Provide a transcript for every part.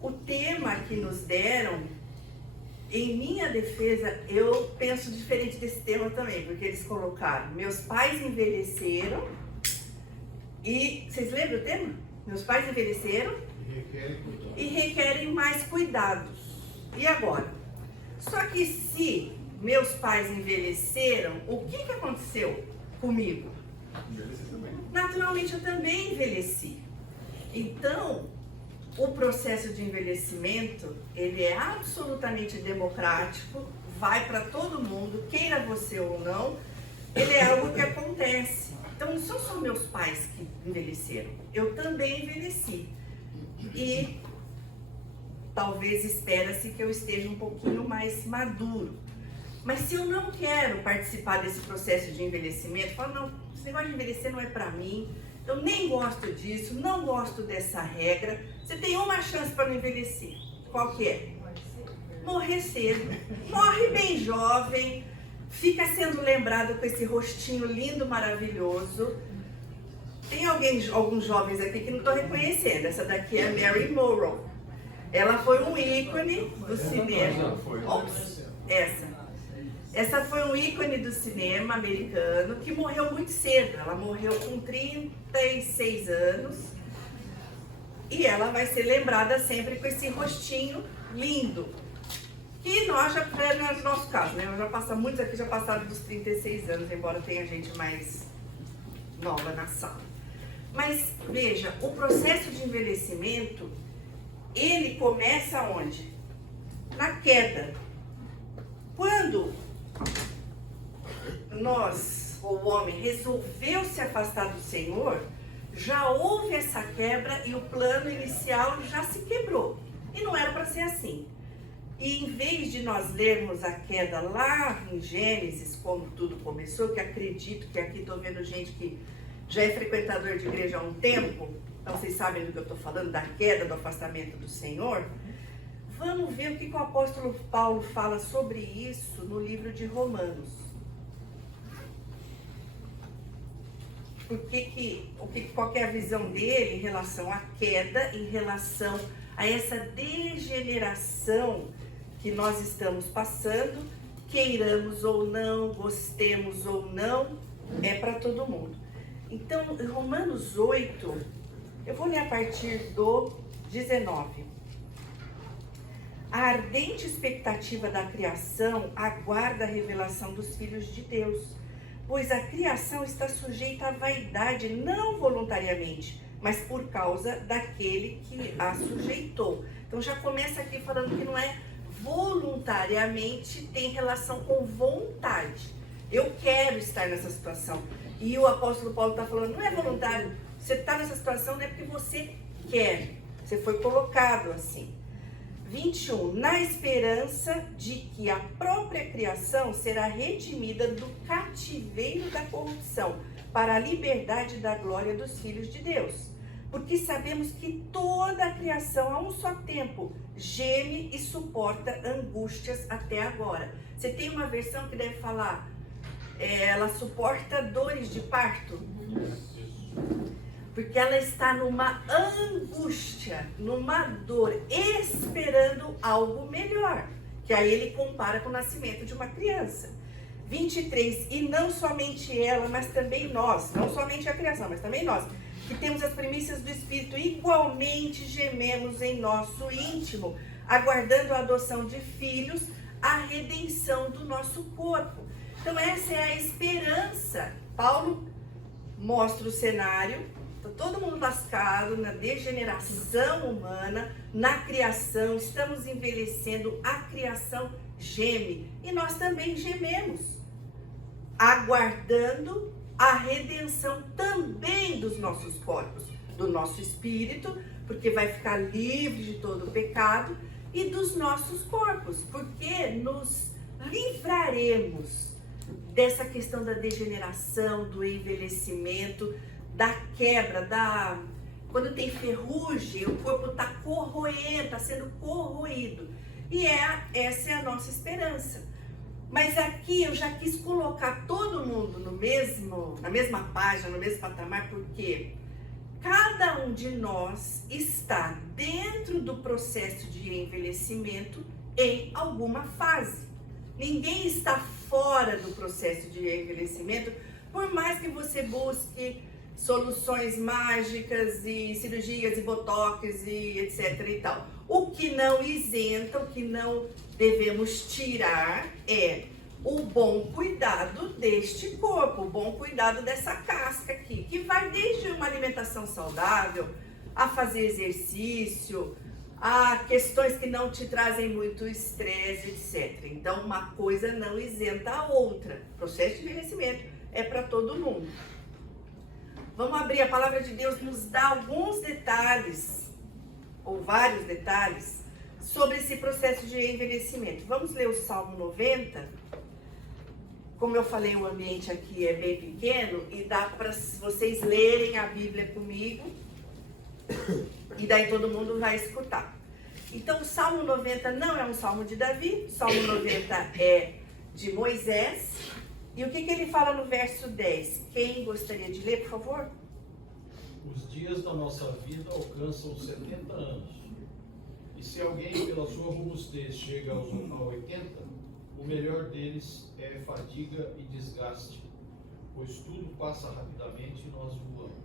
O tema que nos deram, em minha defesa, eu penso diferente desse tema também, porque eles colocaram: meus pais envelheceram e... Vocês lembram o tema? Meus pais envelheceram e requerem mais cuidados. E agora? Só que se meus pais envelheceram, o que aconteceu comigo? Naturalmente eu também envelheci. Então, o processo de envelhecimento, ele é absolutamente democrático, vai para todo mundo, queira você ou não, ele é algo que acontece. Então, não são só meus pais que envelheceram, eu também envelheci. E talvez espera-se que eu esteja um pouquinho mais maduro. Mas se eu não quero participar desse processo de envelhecimento, falo, não, esse negócio de envelhecer não é para mim, eu nem gosto disso, não gosto dessa regra. Você tem uma chance para não envelhecer. Qual que é? Morrer cedo. Morre bem jovem, fica sendo lembrado com esse rostinho lindo, maravilhoso. Tem alguns jovens aqui que não estou reconhecendo. Essa daqui é a Mary Monroe. Ela foi um ícone do cinema. Ops, essa foi um ícone do cinema americano que morreu muito cedo. Ela morreu com 36 anos. E ela vai ser lembrada sempre com esse rostinho lindo. Que nós já, no nosso caso, né? Já passamos, muitos aqui já passaram dos 36 anos, embora tenha gente mais nova na sala. Mas, veja, o processo de envelhecimento, ele começa onde? Na queda. Quando o homem resolveu se afastar do Senhor, já houve essa quebra e o plano inicial já se quebrou. E não era para ser assim. E em vez de nós lermos a queda lá em Gênesis, como tudo começou, que acredito que aqui estou vendo gente que já é frequentador de igreja há um tempo, então vocês sabem do que eu estou falando, da queda, do afastamento do Senhor, vamos ver o que o apóstolo Paulo fala sobre isso no livro de Romanos. Qual que é a visão dele em relação à queda, em relação a essa degeneração que nós estamos passando, queiramos ou não, gostemos ou não, é para todo mundo. Então, em Romanos 8, eu vou ler a partir do 19. A ardente expectativa da criação aguarda a revelação dos filhos de Deus, pois a criação está sujeita à vaidade, não voluntariamente, mas por causa daquele que a sujeitou. Então já começa aqui falando que não é voluntariamente, tem relação com vontade. Eu quero estar nessa situação. E o apóstolo Paulo está falando, não é voluntário, você está nessa situação não é porque você quer, você foi colocado assim. 21, na esperança de que a própria criação será redimida do cativeiro da corrupção, para a liberdade da glória dos filhos de Deus. Porque sabemos que toda a criação, a um só tempo, geme e suporta angústias até agora. Você tem uma versão que deve falar, ela suporta dores de parto? Porque ela está numa angústia, numa dor, esperando algo melhor. Que aí ele compara com o nascimento de uma criança. 23, e não somente ela, mas também nós, não somente a criação, mas também nós, que temos as primícias do Espírito, igualmente gememos em nosso íntimo, aguardando a adoção de filhos, a redenção do nosso corpo. Então essa é a esperança. Paulo mostra o cenário. Está todo mundo lascado na degeneração humana, na criação, estamos envelhecendo, a criação geme e nós também gememos, aguardando a redenção também dos nossos corpos, do nosso espírito, porque vai ficar livre de todo o pecado, e dos nossos corpos, porque nos livraremos dessa questão da degeneração, do envelhecimento, da quebra, quando tem ferrugem, o corpo está corroendo, está sendo corroído. E essa é a nossa esperança. Mas aqui eu já quis colocar todo mundo na mesma página, no mesmo patamar, porque Cada um de nós está dentro do processo de envelhecimento em alguma fase. Ninguém está fora do processo de envelhecimento, por mais que você busque soluções mágicas e cirurgias e botox e etc e tal. O que não isenta, o que não devemos tirar é o bom cuidado deste corpo, o bom cuidado dessa casca aqui, que vai desde uma alimentação saudável, a fazer exercício, a questões que não te trazem muito estresse, etc. Então, uma coisa não isenta a outra. O processo de envelhecimento é para todo mundo. Vamos abrir, a palavra de Deus nos dá alguns detalhes, ou vários detalhes, sobre esse processo de envelhecimento. Vamos ler o Salmo 90. Como eu falei, o ambiente aqui é bem pequeno e dá para vocês lerem a Bíblia comigo e daí todo mundo vai escutar. Então, o Salmo 90 não é um salmo de Davi, o Salmo 90 é de Moisés. E o que ele fala no verso 10? Quem gostaria de ler, por favor? Os dias da nossa vida alcançam 70 anos. E se alguém, pela sua robustez, chega aos 80, o melhor deles é fadiga e desgaste, pois tudo passa rapidamente e nós voamos.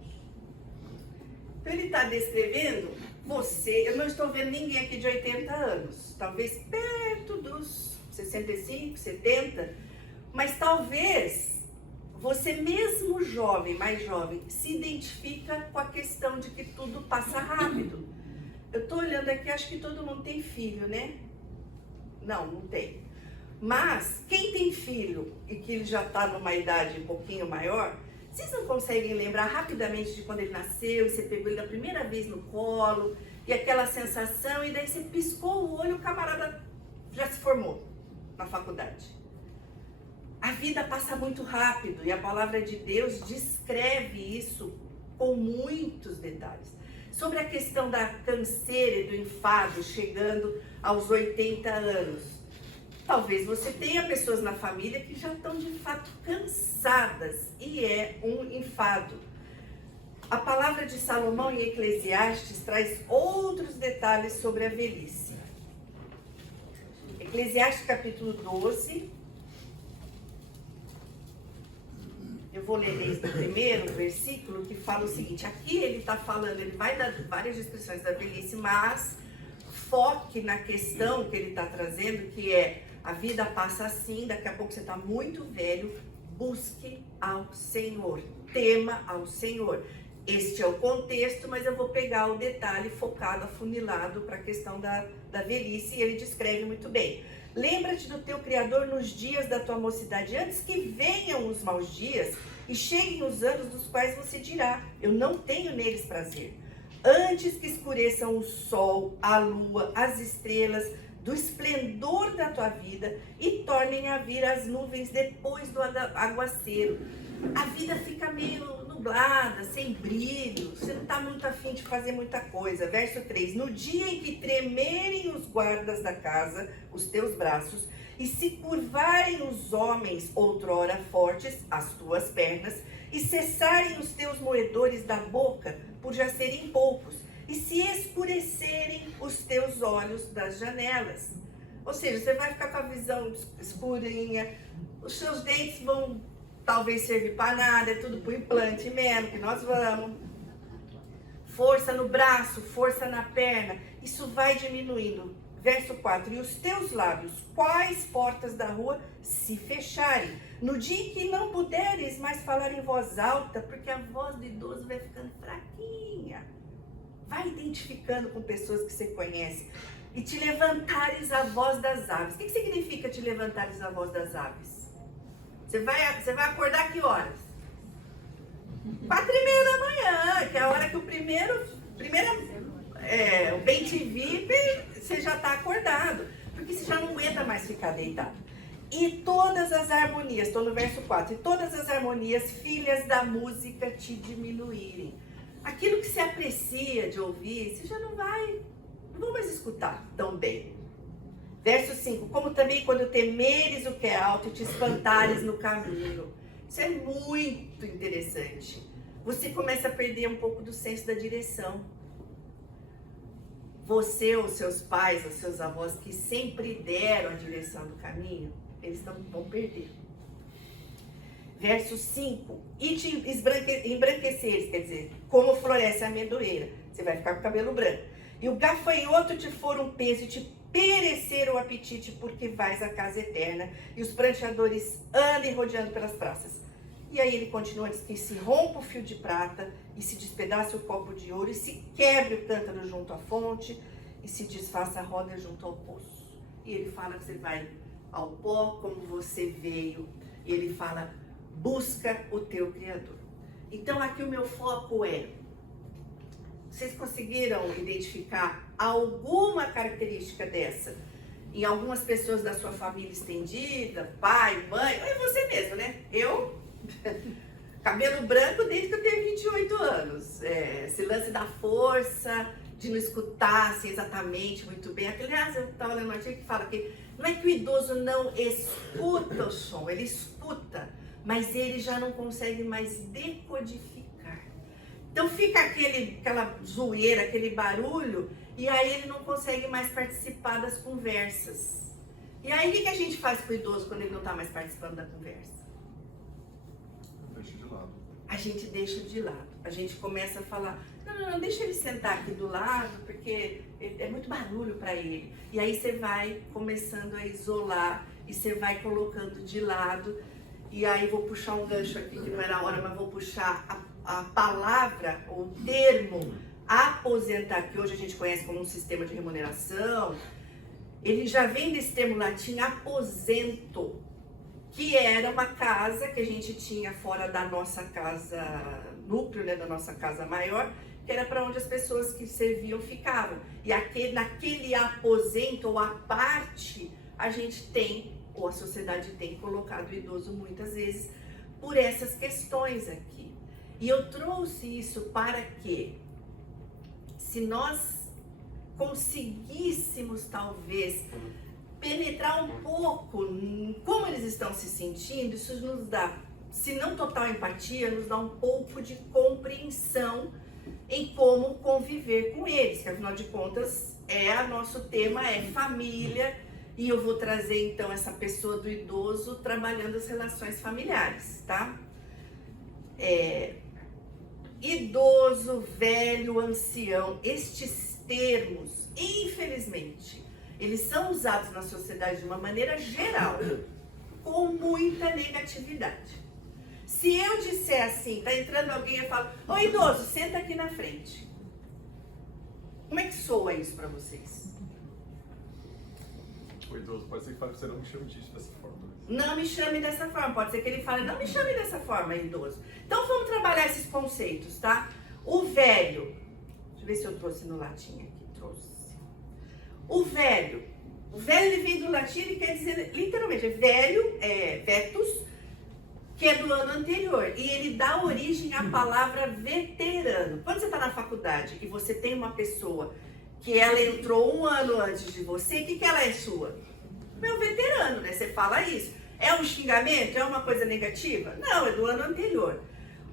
Então ele está descrevendo você, eu não estou vendo ninguém aqui de 80 anos, talvez perto dos 65, 70, mas talvez você mesmo jovem, mais jovem, se identifica com a questão de que tudo passa rápido. Eu estou olhando aqui, acho que todo mundo tem filho, né? Não, não tem. Mas quem tem filho e que ele já está numa idade um pouquinho maior, vocês não conseguem lembrar rapidamente de quando ele nasceu, e você pegou ele da primeira vez no colo, e aquela sensação, e daí você piscou o olho e o camarada já se formou na faculdade. A vida passa muito rápido e a palavra de Deus descreve isso com muitos detalhes. Sobre a questão da canseira e do enfado chegando aos 80 anos. Talvez você tenha pessoas na família que já estão de fato cansadas e é um enfado. A palavra de Salomão em Eclesiastes traz outros detalhes sobre a velhice. Eclesiastes capítulo 12. Eu vou ler desde o primeiro versículo que fala o seguinte. Aqui ele está falando, ele vai dar várias descrições da velhice, mas foque na questão que ele está trazendo, que é a vida passa assim, daqui a pouco você está muito velho, busque ao Senhor, tema ao Senhor. Este é o contexto, mas eu vou pegar o detalhe focado, afunilado para a questão da velhice, e ele descreve muito bem. Lembra-te do teu Criador nos dias da tua mocidade, antes que venham os maus dias e cheguem os anos dos quais você dirá, eu não tenho neles prazer. Antes que escureçam o sol, a lua, as estrelas, do esplendor da tua vida e tornem a vir as nuvens depois do aguaceiro. A vida fica meio nublada, sem brilho, você não está muito afim de fazer muita coisa. Verso 3, no dia em que tremerem os guardas da casa, os teus braços, e se curvarem os homens outrora fortes, as tuas pernas, e cessarem os teus moedores da boca, por já serem poucos, e se escurecerem os teus olhos das janelas. Ou seja, você vai ficar com a visão escurinha, os seus dentes vão talvez servir para nada, é tudo para o implante mesmo, que nós vamos. Força no braço, força na perna, isso vai diminuindo. Verso 4, e os teus lábios, quais portas da rua se fecharem? No dia em que não puderes mais falar em voz alta, porque a voz do idoso vai ficando fraquinha. Vai identificando com pessoas que você conhece. E te levantares a voz das aves. O que significa te levantares a voz das aves? Você vai acordar que horas? 4h30 da manhã, que é a hora que o o bem te vi, você já está acordado. Porque você já não aguenta mais ficar deitado. E todas as harmonias, estou no verso 4, e todas as harmonias, filhas da música, te diminuírem. Aquilo que se aprecia de ouvir, você já não vou mais escutar tão bem. Verso 5, como também quando temeres o que é alto e te espantares no caminho. Isso é muito interessante. você começa a perder um pouco do senso da direção. Você ou seus pais ou seus avós que sempre deram a direção do caminho, eles não vão perder. Verso 5, e te embranqueceres, quer dizer, como floresce a amendoeira, você vai ficar com o cabelo branco. E o gafanhoto te for um peso e te perecer o apetite, porque vais à casa eterna, e os pranteadores andem rodeando pelas praças. E aí ele continua, diz que se rompa o fio de prata, e se despedace o copo de ouro, e se quebre o cântaro junto à fonte, e se desfaça a roda junto ao poço. E ele fala que você vai ao pó como você veio, e ele fala, busca o teu Criador. Então aqui o meu foco é, vocês conseguiram identificar alguma característica dessa em algumas pessoas da sua família estendida, pai, mãe, ou é você mesmo, né? Eu, cabelo branco desde que eu tenho 28 anos. Esse lance da força, de não escutar assim, exatamente muito bem. Aliás, eu estava lendo um artigo que fala que não é que o idoso não escuta o som, ele escuta, mas ele já não consegue mais decodificar. Então fica aquela zoeira, aquele barulho, e aí ele não consegue mais participar das conversas. E aí o que a gente faz com o idoso quando ele não está mais participando da conversa? Deixa de lado. A gente deixa de lado. A gente começa a falar, não, deixa ele sentar aqui do lado, porque é muito barulho para ele. E aí você vai começando a isolar, e você vai colocando de lado. E aí vou puxar um gancho aqui, que não era a hora, mas vou puxar a palavra, ou o termo aposentar, que hoje a gente conhece como um sistema de remuneração. Ele já vem desse termo latim aposento, que era uma casa que a gente tinha fora da nossa casa núcleo, né, da nossa casa maior, que era para onde as pessoas que serviam ficavam. E naquele aposento, ou a parte, a gente tem, ou a sociedade tem colocado o idoso muitas vezes por essas questões aqui. E eu trouxe isso para que, se nós conseguíssemos talvez penetrar um pouco em como eles estão se sentindo, isso nos dá, se não total empatia, nos dá um pouco de compreensão em como conviver com eles, que afinal de contas nosso tema é família. E eu vou trazer, então, essa pessoa do idoso trabalhando as relações familiares, tá? Idoso, velho, ancião, estes termos, infelizmente, eles são usados na sociedade de uma maneira geral, com muita negatividade. Se eu disser assim, tá entrando alguém e eu falo, ô idoso, senta aqui na frente. Como é que soa isso para vocês? O idoso pode ser que fale que você não me chame disso dessa forma. Não me chame dessa forma. Pode ser que ele fale, não me chame dessa forma, idoso. Então vamos trabalhar esses conceitos, tá? O velho, deixa eu ver se eu trouxe no latim aqui, trouxe. O velho ele vem do latim, ele quer dizer, literalmente, velho, vetus, que é do ano anterior. E ele dá origem à palavra veterano. Quando você está na faculdade e você tem uma pessoa que ela entrou um ano antes de você, o que ela é sua? Meu veterano, né? Você fala isso. É um xingamento? É uma coisa negativa? Não, é do ano anterior.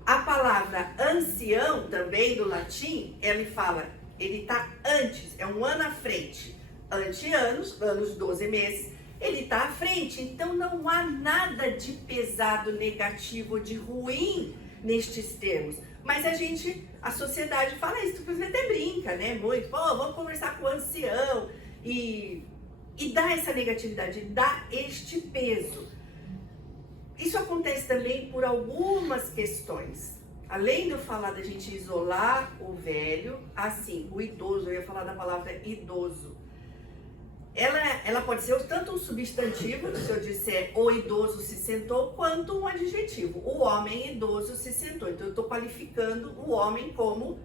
A palavra ancião, também do latim, ele fala, ele está antes, é um ano à frente. Ante-anos, anos 12 meses, ele está à frente. Então não há nada de pesado, negativo, de ruim nestes termos. Mas a sociedade fala isso, você até brinca, né? Muito, vamos conversar com o ancião e dá essa negatividade, dá este peso. Isso acontece também por algumas questões. Além de eu falar da gente isolar o velho, assim, o idoso, eu ia falar da palavra idoso. Ela pode ser tanto um substantivo, se eu disser o idoso se sentou, quanto um adjetivo. O homem idoso se sentou. Então eu estou qualificando o homem como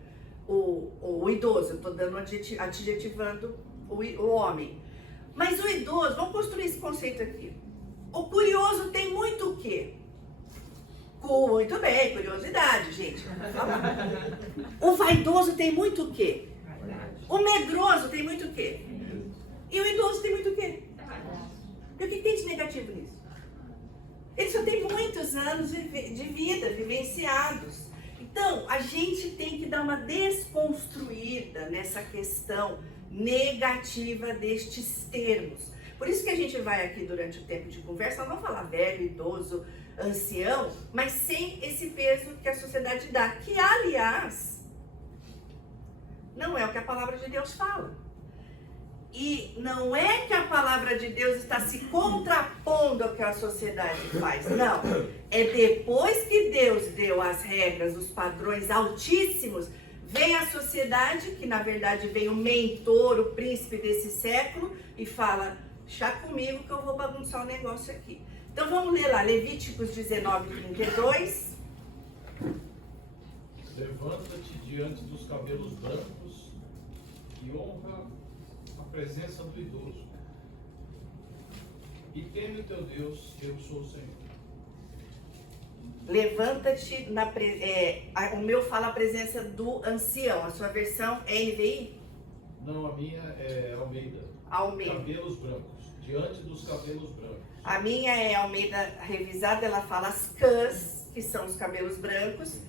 o idoso. Eu estou dando adjetivando o homem. Mas o idoso, vamos construir esse conceito aqui. O curioso tem muito o quê? Muito bem, curiosidade, gente. O vaidoso tem muito o quê? O medroso tem muito o quê? E o idoso tem muito o quê? E o que tem de negativo nisso? Ele só tem muitos anos de vida, vivenciados. Então, a gente tem que dar uma desconstruída nessa questão negativa destes termos. Por isso que a gente vai aqui durante o tempo de conversa, nós vamos falar velho, idoso, ancião, mas sem esse peso que a sociedade dá, que aliás, não é o que a palavra de Deus fala. E não é que a palavra de Deus está se contrapondo ao que a sociedade faz, não. É depois que Deus deu as regras, os padrões altíssimos, vem a sociedade, que na verdade vem o mentor, o príncipe desse século, e fala, chá comigo que eu vou bagunçar o negócio aqui. Então vamos ler lá, Levíticos 19:32. Levanta-te diante dos cabelos brancos e honra a presença do idoso. E teme o teu Deus, eu sou o Senhor. Levanta-te, o meu fala a presença do ancião, a sua versão é NVI? Não, a minha é Almeida. Almeida. Cabelos brancos, diante dos cabelos brancos. A minha é Almeida revisada, ela fala as cãs, que são os cabelos brancos,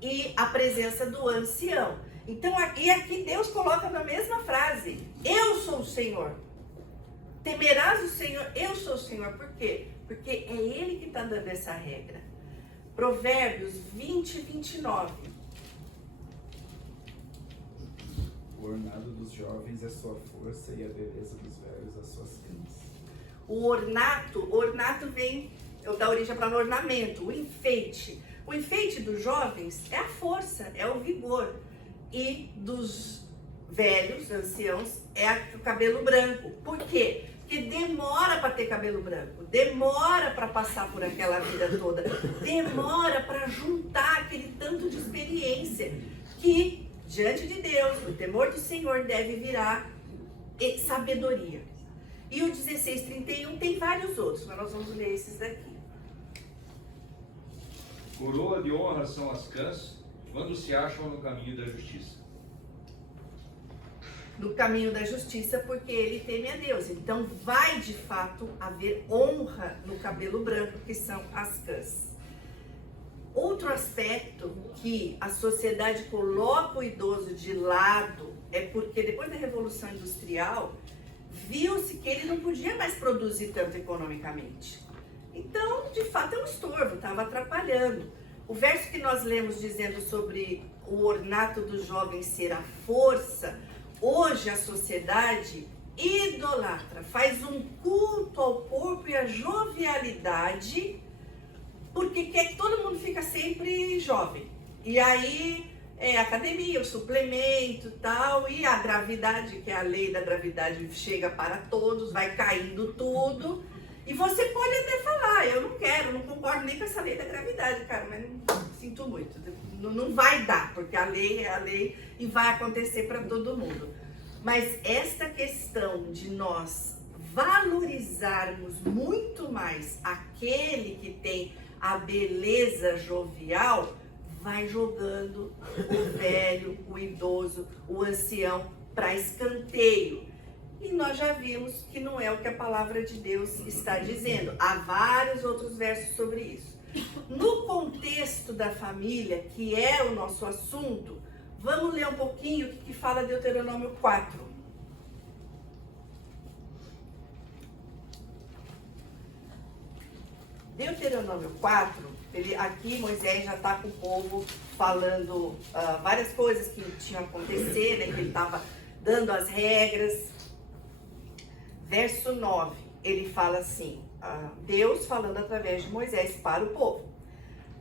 e a presença do ancião. Então, aqui Deus coloca na mesma frase, eu sou o Senhor. Temerás o Senhor, eu sou o Senhor. Por quê? Porque é Ele que está dando essa regra. Provérbios 20:29. O ornado dos jovens é sua força e a beleza dos velhos as suas cãs. O ornato vem da origem para ornamento, o enfeite. O enfeite dos jovens é a força, é o vigor. E dos velhos, anciãos, é o cabelo branco. Por quê? Porque demora para ter cabelo branco, demora para passar por aquela vida toda, demora para juntar aquele tanto de experiência que, diante de Deus, o temor do Senhor deve virar sabedoria. E o 16:31 tem vários outros, mas nós vamos ler esses daqui. Coroa de honra são as cãs quando se acham no caminho da justiça. No caminho da justiça, porque ele teme a Deus. Então vai de fato haver honra no cabelo branco, que são as cãs. Outro aspecto que a sociedade coloca o idoso de lado é porque depois da Revolução Industrial viu-se que ele não podia mais produzir tanto economicamente. Então, de fato, é um estorvo, estava atrapalhando. O verso que nós lemos dizendo sobre o ornato dos jovens ser a força, hoje a sociedade idolatra, faz um culto ao corpo e à jovialidade, porque quer que todo mundo fica sempre jovem. E aí é a academia, o suplemento e tal, e a gravidade, que é a lei da gravidade, chega para todos, vai caindo tudo. E você pode até falar, eu não quero, não concordo nem com essa lei da gravidade, cara, mas não, sinto muito. Não vai dar, porque a lei é a lei e vai acontecer para todo mundo. Mas esta questão de nós valorizarmos muito mais aquele que tem a beleza jovial, vai jogando o velho, o idoso, o ancião para escanteio. E nós já vimos que não é o que a palavra de Deus está dizendo. Há vários outros versos sobre isso. No contexto da família, que é o nosso assunto, vamos ler um pouquinho o que fala Deuteronômio 4. Deuteronômio 4, aqui Moisés já está com o povo falando várias coisas que tinham acontecido, né, que ele estava dando as regras. Verso 9, ele fala assim, Deus falando através de Moisés para o povo.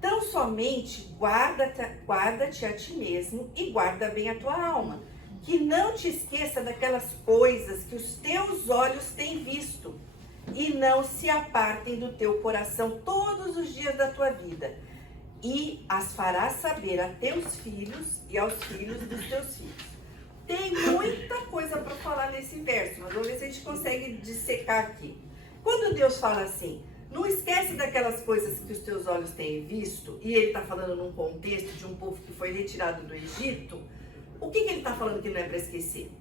Tão somente guarda-te a ti mesmo e guarda bem a tua alma, que não te esqueça daquelas coisas que os teus olhos têm visto, e não se apartem do teu coração todos os dias da tua vida, e as farás saber a teus filhos e aos filhos dos teus filhos. Tem muita coisa para falar nesse verso, mas vamos ver se a gente consegue dissecar aqui. Quando Deus fala assim, não esquece daquelas coisas que os teus olhos têm visto, e ele está falando num contexto de um povo que foi retirado do Egito, o que ele está falando que não é para esquecer?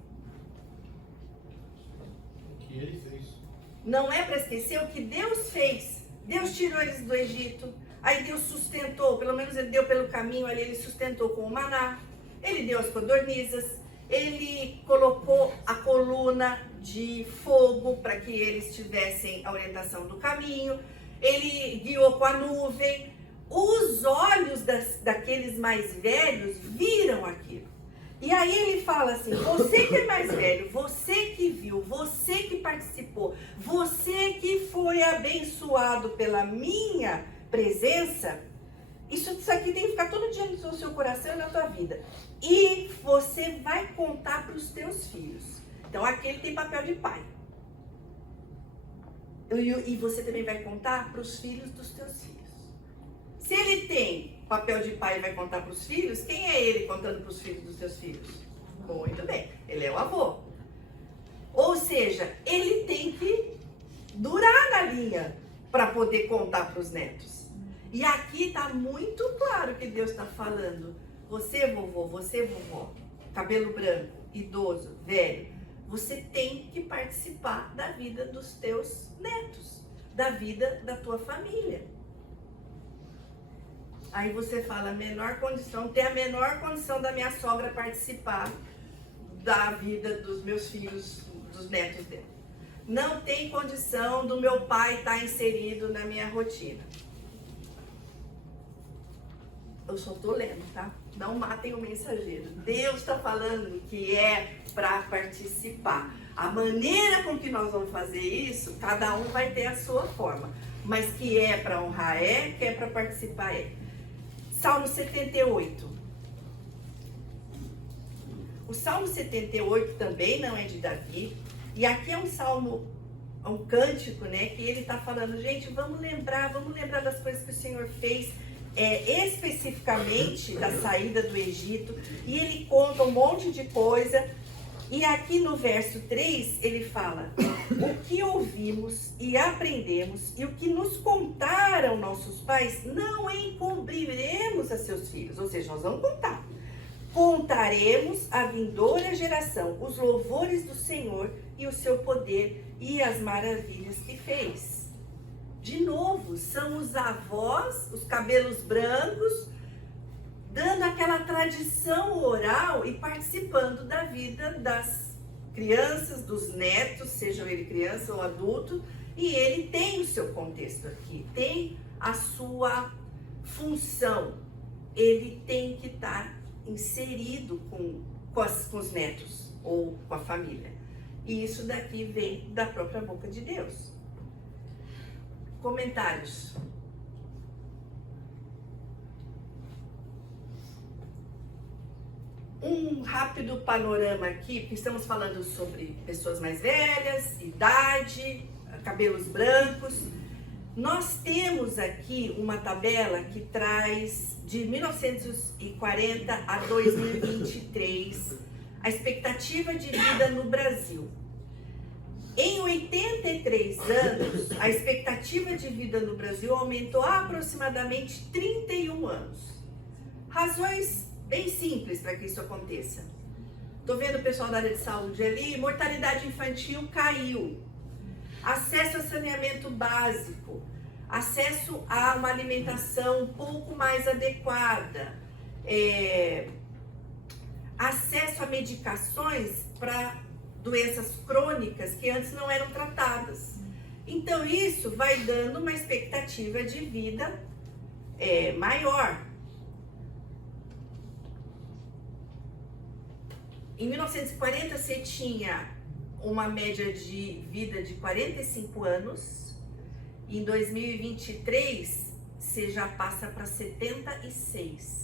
O que ele fez. Não é para esquecer o que Deus fez. Deus tirou eles do Egito, Aí Deus sustentou, pelo menos ele deu pelo caminho ali, ele sustentou com o maná, ele deu as codornizas, ele colocou a coluna de fogo para que eles tivessem a orientação do caminho, ele guiou com a nuvem. Os olhos daqueles mais velhos viram aquilo. E aí ele fala assim, você que é mais velho, você que viu, você que participou, você que foi abençoado pela minha presença, isso aqui tem que ficar todo dia no seu coração e na tua vida. E você vai contar para os teus filhos. Então aqui ele tem papel de pai. E você também vai contar para os filhos dos teus filhos. Se ele tem papel de pai e vai contar para os filhos, quem é ele contando para os filhos dos seus filhos? Muito bem, ele é o avô. Ou seja, ele tem que durar na linha para poder contar para os netos. E aqui está muito claro que Deus está falando. Você, vovô, você, vovó, cabelo branco, idoso, velho, você tem que participar da vida dos teus netos, da vida da tua família. Aí você fala, menor condição, tem a menor condição da minha sogra participar da vida dos meus filhos, dos netos dela. Não tem condição do meu pai estar inserido na minha rotina. Eu só estou lendo, tá? Não matem o mensageiro. Deus está falando que é para participar. A maneira com que nós vamos fazer isso, cada um vai ter a sua forma. Mas que é para honrar que é para participar Salmo 78. O Salmo 78 também não é de Davi. E aqui é um salmo, um cântico, né? Que ele está falando, gente, vamos lembrar das coisas que o Senhor fez, especificamente da saída do Egito. E ele conta um monte de coisa. E aqui no verso 3, ele fala, o que ouvimos e aprendemos e o que nos contaram nossos pais, não encobriremos a seus filhos. Ou seja, nós vamos contar. Contaremos à vindoura geração os louvores do Senhor e o seu poder e as maravilhas que fez. De novo, são os avós, os cabelos brancos, dando aquela tradição oral e participando da vida das crianças, dos netos, sejam ele criança ou adulto, e ele tem o seu contexto aqui, tem a sua função, ele tem que estar inserido com os netos ou com a família. E isso daqui vem da própria boca de Deus. Comentários. Um rápido panorama aqui, porque estamos falando sobre pessoas mais velhas, idade, cabelos brancos. Nós temos aqui uma tabela que traz de 1940 a 2023 a expectativa de vida no Brasil. Em 83 anos, a expectativa de vida no Brasil aumentou a aproximadamente 31 anos. Razões bem simples para que isso aconteça. Estou vendo o pessoal da área de saúde ali, mortalidade infantil caiu. Acesso a saneamento básico, acesso a uma alimentação um pouco mais adequada, acesso a medicações para doenças crônicas que antes não eram tratadas. Então isso vai dando uma expectativa de vida maior. Em 1940 você tinha uma média de vida de 45 anos. Em 2023 você já passa para 76.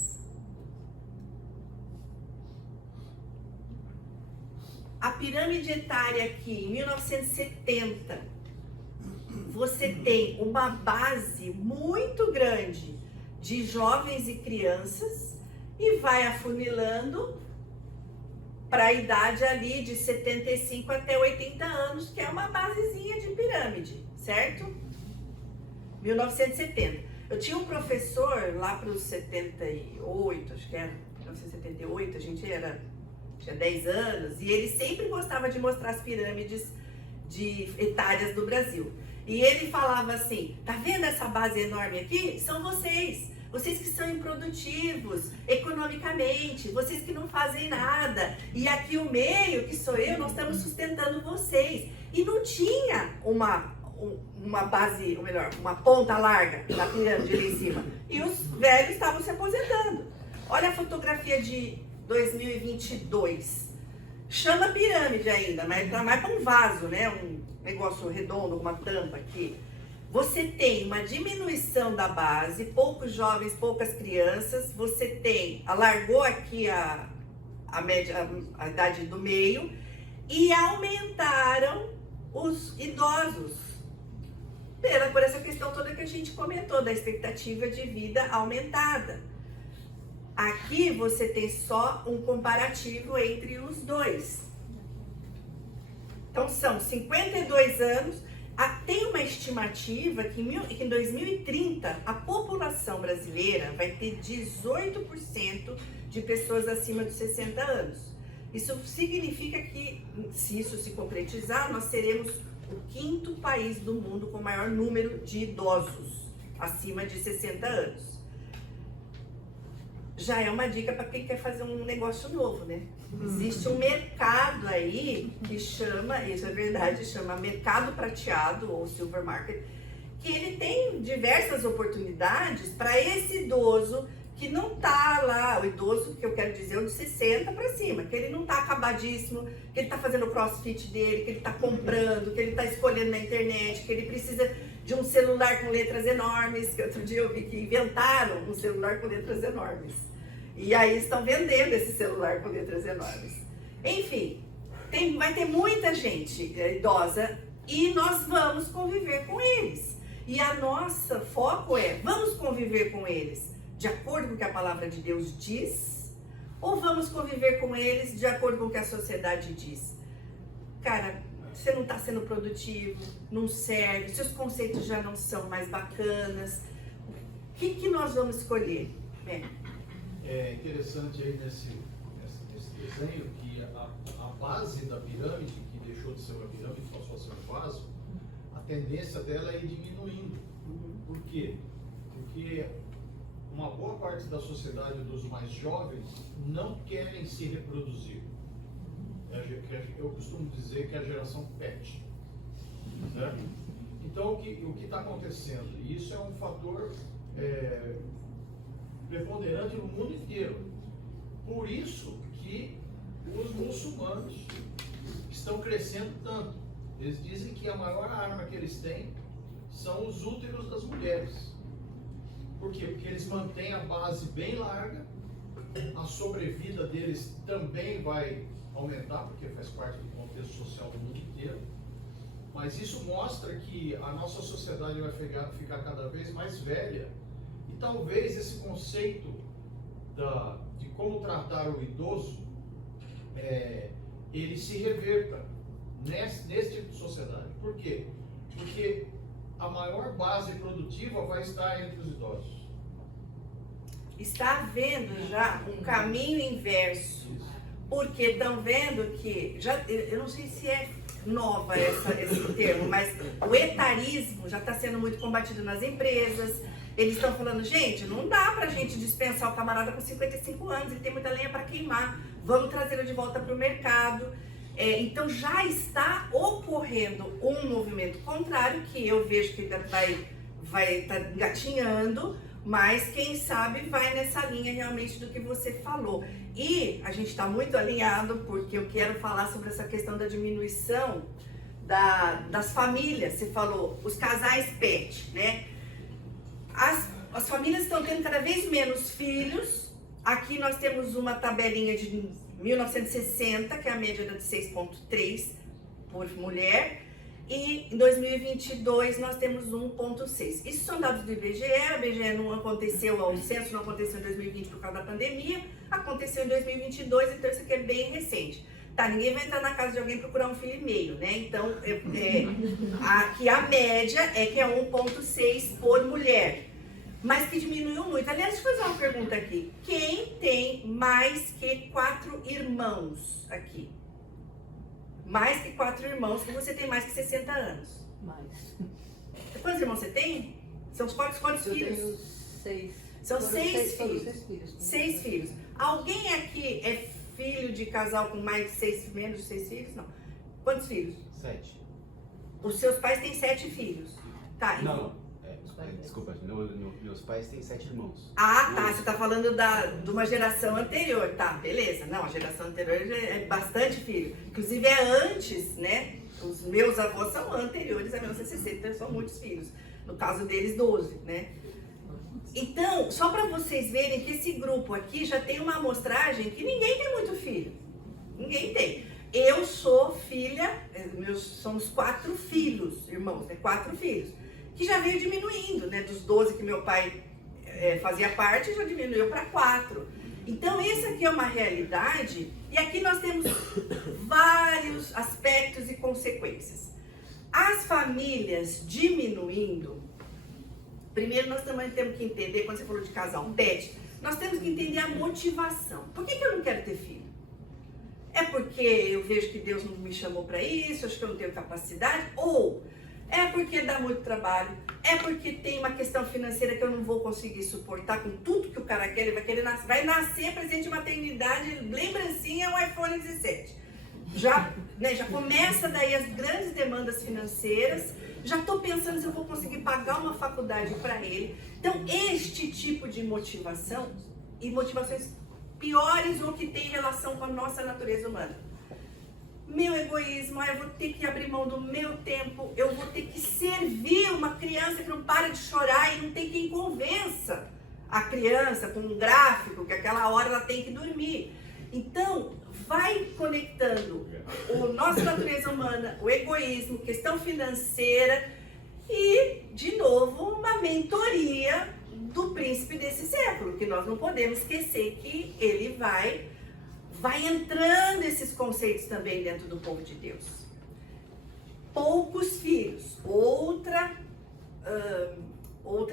A pirâmide etária aqui, em 1970, você tem uma base muito grande de jovens e crianças e vai afunilando para a idade ali de 75 até 80 anos, que é uma basezinha de pirâmide, certo? 1970. Eu tinha um professor lá para os 78, acho que era 1978, a gente tinha 10 anos, e ele sempre gostava de mostrar as pirâmides de etárias do Brasil. E ele falava assim, tá vendo essa base enorme aqui? São vocês. Vocês que são improdutivos economicamente, vocês que não fazem nada. E aqui o meio, que sou eu, nós estamos sustentando vocês. E não tinha uma base, ou melhor, uma ponta larga da pirâmide ali em cima. E os velhos estavam se aposentando. Olha a fotografia de 2022. Chama pirâmide ainda, mas tá mais para um vaso, né? Um negócio redondo, uma tampa aqui. Você tem uma diminuição da base, poucos jovens, poucas crianças. Você tem, alargou aqui a média, a idade do meio e aumentaram os idosos. Por essa questão toda que a gente comentou, da expectativa de vida aumentada. Aqui você tem só um comparativo entre os dois. Então são 52 anos. Tem uma estimativa que em 2030 a população brasileira vai ter 18% de pessoas acima dos 60 anos. Isso significa que, se isso se concretizar, nós seremos o 5º país do mundo com maior número de idosos acima de 60 anos. Já é uma dica para quem quer fazer um negócio novo, né? Existe um mercado aí que chama, isso é verdade, chama mercado prateado ou silver market, que ele tem diversas oportunidades para esse idoso que não tá lá, o idoso que eu quero dizer, o de 60 para cima, que ele não tá acabadíssimo, que ele tá fazendo o crossfit dele, que ele tá comprando, que ele tá escolhendo na internet, que ele precisa de um celular com letras enormes, que outro dia eu vi que inventaram um celular com letras enormes. E aí estão vendendo esse celular com letras enormes. Enfim, vai ter muita gente idosa e nós vamos conviver com eles. E a nossa foco é, vamos conviver com eles de acordo com o que a palavra de Deus diz? Ou vamos conviver com eles de acordo com o que a sociedade diz? Cara, você não está sendo produtivo, não serve, seus conceitos já não são mais bacanas. O que nós vamos escolher? É interessante aí nesse desenho que a base da pirâmide, que deixou de ser uma pirâmide, passou a ser um vaso, a tendência dela é ir diminuindo. Por quê? Porque uma boa parte da sociedade dos mais jovens não querem se reproduzir. Eu costumo dizer que é a geração PET. Certo? Então, o que está acontecendo? E isso é um fator preponderante no mundo inteiro. Por isso que os muçulmanos estão crescendo tanto. Eles dizem que a maior arma que eles têm são os úteros das mulheres. Por quê? Porque eles mantêm a base bem larga, a sobrevida deles também vai aumentar, porque faz parte do contexto social do mundo inteiro. Mas isso mostra que a nossa sociedade vai ficar cada vez mais velha. E talvez esse conceito de como tratar o idoso, ele se reverta nesse tipo de sociedade. Por quê? Porque a maior base produtiva vai estar entre os idosos. Está havendo já um caminho inverso. Porque estão vendo que, eu não sei se é nova esse termo, mas o etarismo já está sendo muito combatido nas empresas. Eles estão falando, gente, não dá pra gente dispensar o camarada com 55 anos, ele tem muita lenha para queimar, vamos trazê-lo de volta para o mercado. Então já está ocorrendo um movimento contrário, que eu vejo que ainda vai estar engatinhando, mas quem sabe vai nessa linha realmente do que você falou. E a gente está muito alinhado, porque eu quero falar sobre essa questão da diminuição das famílias. Você falou, os casais PET, né? As famílias estão tendo cada vez menos filhos. Aqui nós temos uma tabelinha de 1960, que é a média de 6,3 por mulher. E em 2022 nós temos 1,6. Isso são dados do IBGE. O IBGE não aconteceu, o censo não aconteceu em 2020 por causa da pandemia. Aconteceu em 2022, então isso aqui é bem recente. Tá, ninguém vai entrar na casa de alguém procurar um filho e meio, né? Então, aqui a média é que é 1,6 por mulher. Mas que diminuiu muito. Aliás, deixa eu fazer uma pergunta aqui. Quem tem mais que 4 irmãos aqui? mais que 4 irmãos, e você tem mais que 60 anos. Mais. Quantos irmãos você tem? São quantos Eu filhos? tenho 6. São Foram 6 foram filhos. 6 filhos. 6 filhos. Alguém aqui é filho de casal com mais de 6, menos de 6 filhos? Não. Quantos filhos? 7. Os seus pais têm 7 filhos. Tá, Não. Desculpa, meus pais têm 7 irmãos. Ah, tá. Você tá falando de uma geração anterior. Tá, beleza. Não, a geração anterior já é bastante filho. Inclusive é antes, né? Os meus avós são anteriores a 1960, então são muitos filhos. No caso deles, 12, né? Então, só para vocês verem que esse grupo aqui já tem uma amostragem que ninguém tem muito filho. Ninguém tem. Eu sou filha, somos 4 filhos, irmãos, né? 4 filhos. Que já veio diminuindo, né? Dos 12 que meu pai fazia parte, já diminuiu para 4. Então, essa aqui é uma realidade e aqui nós temos vários aspectos e consequências. As famílias diminuindo, primeiro nós também temos que entender, quando você falou de casal pet, nós temos que entender a motivação. Por que eu não quero ter filho? É porque eu vejo que Deus não me chamou para isso, acho que eu não tenho capacidade, ou é porque dá muito trabalho, é porque tem uma questão financeira que eu não vou conseguir suportar com tudo que o cara quer, ele vai querer nascer, vai nascer presente de maternidade, lembrancinha, um iPhone 17. Já começa daí as grandes demandas financeiras, já estou pensando se eu vou conseguir pagar uma faculdade para ele. Então, este tipo de motivação, e motivações piores ou que tem relação com a nossa natureza humana. Meu egoísmo, eu vou ter que abrir mão do meu tempo, eu vou ter que servir uma criança que não para de chorar e não tem quem convença a criança com um gráfico, que aquela hora ela tem que dormir. Então, vai conectando a nossa natureza humana, o egoísmo, questão financeira e, de novo, uma mentoria do príncipe desse século, que nós não podemos esquecer que ele vai entrando esses conceitos também dentro do povo de Deus. Poucos filhos, outra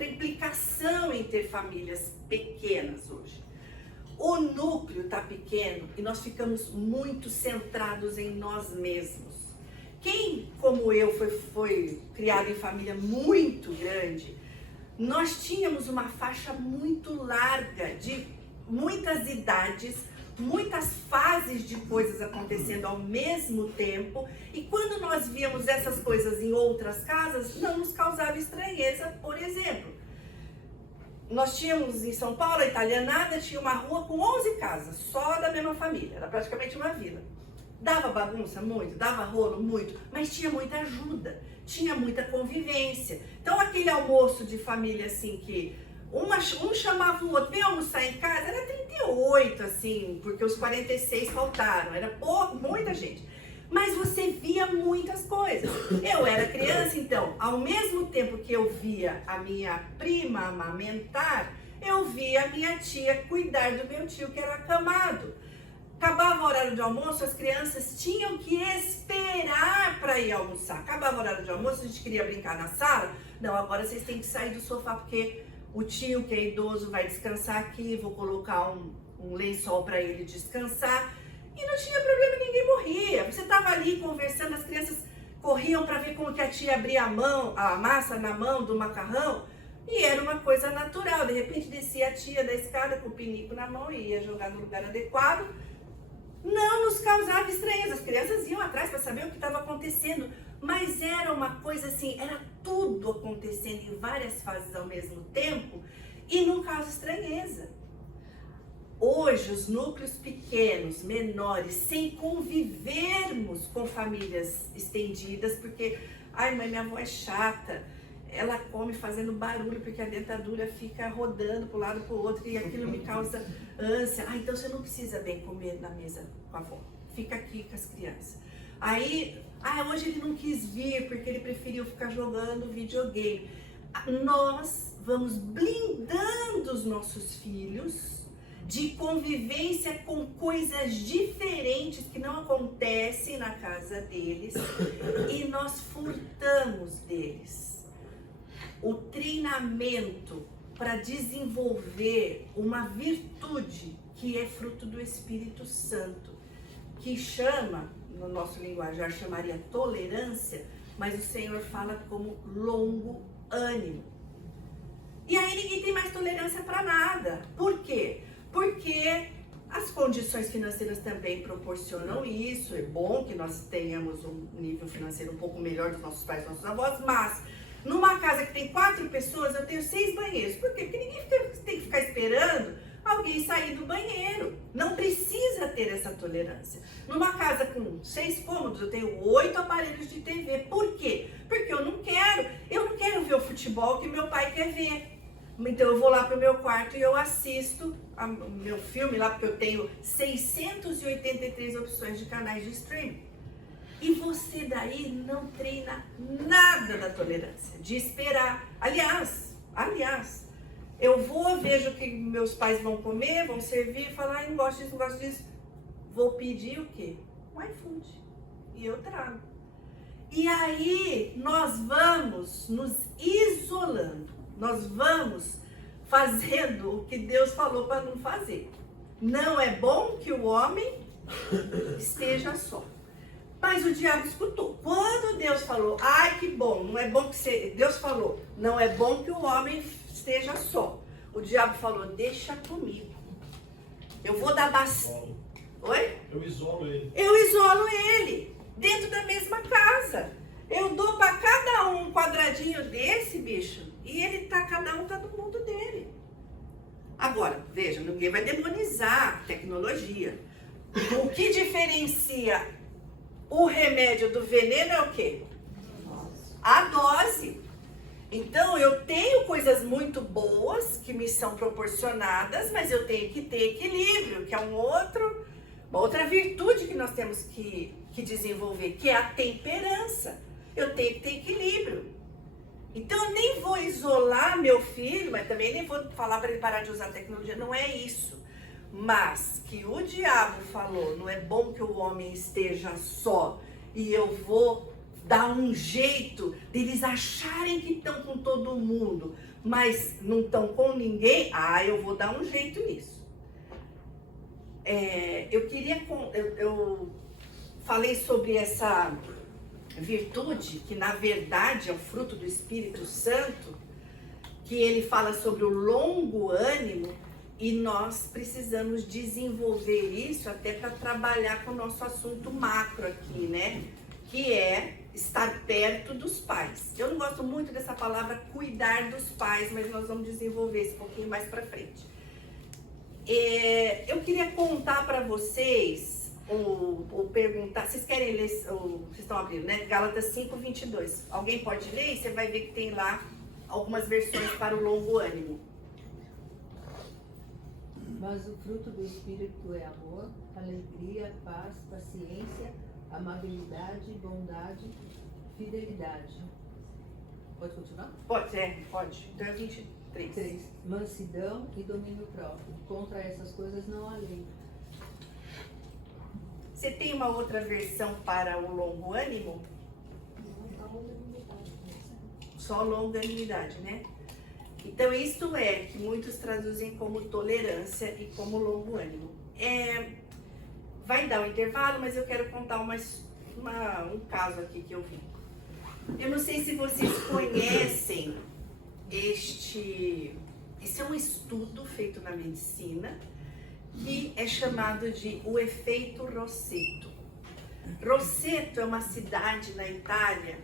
implicação em ter famílias pequenas hoje. O núcleo está pequeno e nós ficamos muito centrados em nós mesmos. Quem, como eu, foi criado em família muito grande, nós tínhamos uma faixa muito larga de muitas idades, muitas fases de coisas acontecendo ao mesmo tempo, e quando nós víamos essas coisas em outras casas, não nos causava estranheza. Por exemplo, nós tínhamos em São Paulo, a Italianada tinha uma rua com 11 casas, só da mesma família, era praticamente uma vila. Dava bagunça muito, dava rolo muito, mas tinha muita ajuda, tinha muita convivência. Então aquele almoço de família assim que um chamava o outro, vem almoçar em casa, era 38 assim, porque os 46 faltaram, era pouco, muita gente. Mas você via muitas coisas. Eu era criança, então, ao mesmo tempo que eu via a minha prima amamentar, eu via a minha tia cuidar do meu tio que era acamado. Acabava o horário de almoço, as crianças tinham que esperar para ir almoçar. Acabava o horário de almoço, a gente queria brincar na sala. Não, agora vocês têm que sair do sofá, porque o tio que é idoso vai descansar aqui, vou colocar um lençol para ele descansar. E não tinha problema, ninguém morria. Você estava ali conversando, as crianças corriam para ver como que a tia abria a massa na mão do macarrão. E era uma coisa natural. De repente descia a tia da escada com o pinico na mão e ia jogar no lugar adequado. Não nos causava estranheza. As crianças iam atrás para saber o que estava acontecendo. Mas era uma coisa assim, era tudo acontecendo em várias fases ao mesmo tempo e não causa estranheza. Hoje, os núcleos pequenos, menores, sem convivermos com famílias estendidas, porque, ai mãe, minha avó é chata, ela come fazendo barulho porque a dentadura fica rodando para um lado para o outro e aquilo me causa ânsia. Ah, então você não precisa bem comer na mesa com a avó, fica aqui com as crianças. Aí, hoje ele não quis vir porque ele preferiu ficar jogando videogame. Nós vamos blindando os nossos filhos de convivência com coisas diferentes que não acontecem na casa deles e nós furtamos deles o treinamento para desenvolver uma virtude que é fruto do Espírito Santo, que chama, no nosso linguajar chamaria tolerância, mas o Senhor fala como longo ânimo. E aí ninguém tem mais tolerância para nada. Por quê? Porque as condições financeiras também proporcionam isso. É bom que nós tenhamos um nível financeiro um pouco melhor dos nossos pais e nossos avós, mas numa casa que tem 4 pessoas, eu tenho 6 banheiros. Por quê? Porque ninguém tem que ficar esperando alguém sair do banheiro. Não precisa ter essa tolerância. Numa casa com 6 cômodos, eu tenho 8 aparelhos de TV. Por quê? Porque eu não quero ver o futebol que meu pai quer ver. Então eu vou lá pro meu quarto e eu assisto o meu filme lá, porque eu tenho 683 opções de canais de streaming. E você daí não treina nada da tolerância, de esperar. Aliás, eu vejo que meus pais vão comer, vão servir e falar, não gosto disso, não gosto disso. Vou pedir o quê? Um iFood. E eu trago. E aí nós vamos nos isolando. Nós vamos fazendo o que Deus falou para não fazer. Não é bom que o homem esteja só. Mas o diabo escutou. Quando Deus falou, ai que bom, não é bom que você... Deus falou, não é bom que o homem esteja só. O diabo falou, deixa comigo. Eu vou dar bastante. Oi? Eu isolo ele. Eu isolo ele dentro da mesma casa. Eu dou para cada um quadradinho desse, bicho, e cada um tá no mundo dele. Agora, veja, ninguém vai demonizar a tecnologia. O que diferencia o remédio do veneno é o quê? A dose. Então, eu tenho coisas muito boas que me são proporcionadas, mas eu tenho que ter equilíbrio, que é uma outra virtude que nós temos que desenvolver, que é a temperança. Eu tenho que ter equilíbrio. Então, eu nem vou isolar meu filho, mas também nem vou falar para ele parar de usar tecnologia, não é isso. Mas que o diabo falou, não é bom que o homem esteja só, e eu vou dar um jeito deles acharem que estão com todo mundo, mas não estão com ninguém, eu vou dar um jeito nisso. Eu falei sobre essa virtude, que na verdade é o fruto do Espírito Santo, que ele fala sobre o longo ânimo, e nós precisamos desenvolver isso até para trabalhar com o nosso assunto macro aqui, né? Que é estar perto dos pais. Eu não gosto muito dessa palavra cuidar dos pais, mas nós vamos desenvolver isso um pouquinho mais para frente. Eu queria contar para vocês, ou perguntar, vocês querem ler, vocês estão abrindo, né? Gálatas 5:22. Alguém pode ler? E você vai ver que tem lá algumas versões para o longo ânimo. Mas o fruto do Espírito é amor, alegria, paz, paciência, amabilidade, bondade, fidelidade. Pode continuar? Pode. Então é 23. 3. Mansidão e domínio próprio. Contra essas coisas não há lei. Você tem uma outra versão para o longo ânimo? Só longanimidade, né? Então, isto é que muitos traduzem como tolerância e como longo ânimo. Vai dar um intervalo, mas eu quero contar um caso aqui que eu vi. Eu não sei se vocês conhecem esse é um estudo feito na medicina, que é chamado de o efeito Rossetto. Rossetto é uma cidade na Itália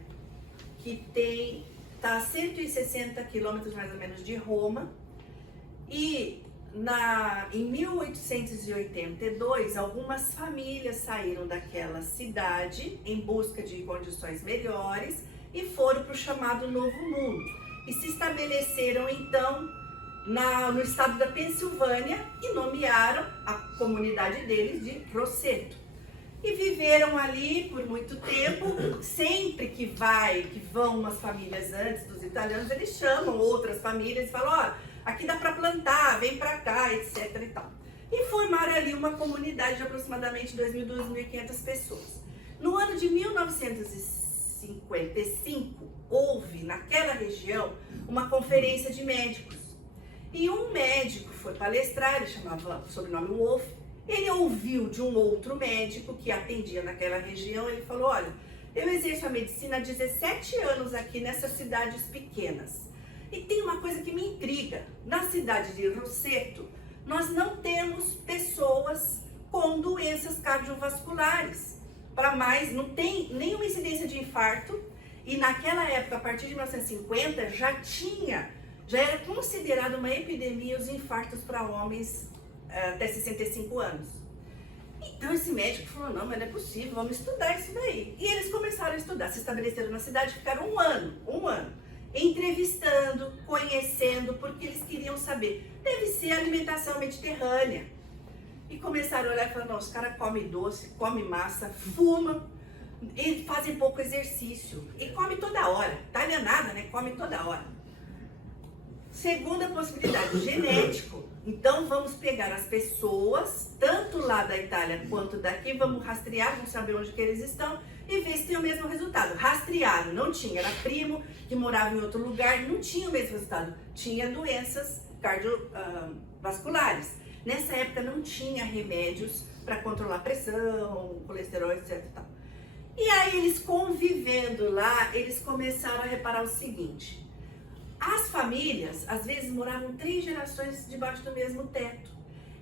que está a 160 quilômetros mais ou menos de Roma, e em 1882 algumas famílias saíram daquela cidade em busca de condições melhores e foram para o chamado Novo Mundo e se estabeleceram então no estado da Pensilvânia e nomearam a comunidade deles de Rossetto. E viveram ali por muito tempo. Sempre que vão umas famílias antes dos italianos, eles chamam outras famílias e falam, aqui dá para plantar, vem para cá, etc e tal. E formaram ali uma comunidade de aproximadamente 2.000, 2.500 pessoas. No ano de 1955, houve naquela região uma conferência de médicos. E um médico foi palestrar, ele chamava o sobrenome Wolff. Ele ouviu de um outro médico que atendia naquela região, ele falou, olha, eu exerço a medicina há 17 anos aqui nessas cidades pequenas. E tem uma coisa que me intriga, na cidade de Rosseto, nós não temos pessoas com doenças cardiovasculares. Para mais, não tem nenhuma incidência de infarto, e naquela época, a partir de 1950, já era considerado uma epidemia os infartos para homens até 65 anos. Então esse médico falou, não, mas não é possível, vamos estudar isso daí. E eles começaram a estudar, se estabeleceram na cidade, ficaram um ano, entrevistando, conhecendo, porque eles queriam saber. Deve ser alimentação mediterrânea. E começaram a olhar e falaram, não, os caras comem doce, comem massa, fumam, eles fazem pouco exercício e comem toda hora. Italianada, né? Come toda hora. Segunda possibilidade, genético. Então vamos pegar as pessoas, tanto lá da Itália quanto daqui, vamos rastrear, vamos saber onde que eles estão e ver se tem o mesmo resultado. Rastrearam, não tinha, era primo que morava em outro lugar, não tinha o mesmo resultado. Tinha doenças cardiovasculares. Nessa época não tinha remédios para controlar pressão, colesterol, etc. E aí eles convivendo lá, eles começaram a reparar o seguinte. As famílias, às vezes, moravam 3 gerações debaixo do mesmo teto.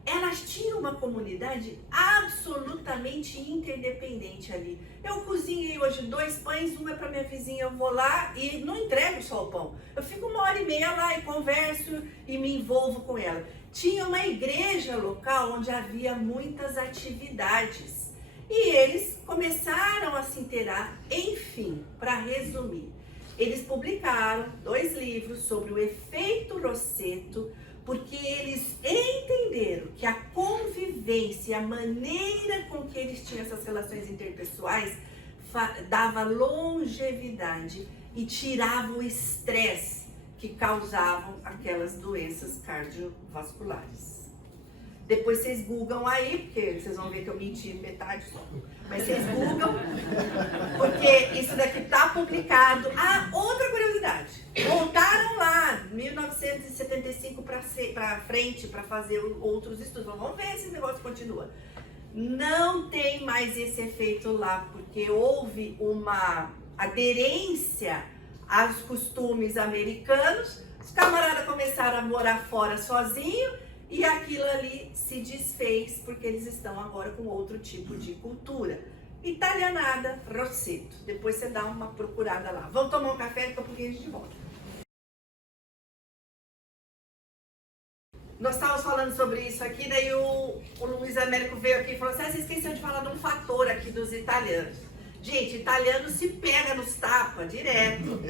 Elas tinham uma comunidade absolutamente interdependente ali. Eu cozinhei hoje 2 pães, um é para minha vizinha, eu vou lá e não entrego só o pão. Eu fico 1h30 lá e converso e me envolvo com ela. Tinha uma igreja local onde havia muitas atividades. E eles começaram a se inteirar, enfim, para resumir. Eles publicaram 2 livros sobre o efeito Rosseto, porque eles entenderam que a convivência, a maneira com que eles tinham essas relações interpessoais, dava longevidade e tirava o estresse que causavam aquelas doenças cardiovasculares. Depois vocês googlam aí, porque vocês vão ver que eu menti metade só. Mas vocês googlam, porque isso daqui está publicado. Ah, outra curiosidade. Voltaram lá, 1975 para frente, para fazer outros estudos. Vamos ver se esse negócio continua. Não tem mais esse efeito lá, porque houve uma aderência aos costumes americanos. Os camaradas começaram a morar fora sozinhos. E aquilo ali se desfez porque eles estão agora com outro tipo de cultura. Italianada, Rosseto. Depois você dá uma procurada lá. Vamos tomar um café, daqui a pouquinho a gente volta. Nós estávamos falando sobre isso aqui, daí o Luiz Américo veio aqui e falou assim, você esqueceu de falar de um fator aqui dos italianos. Gente, italiano se pega nos tapas direto.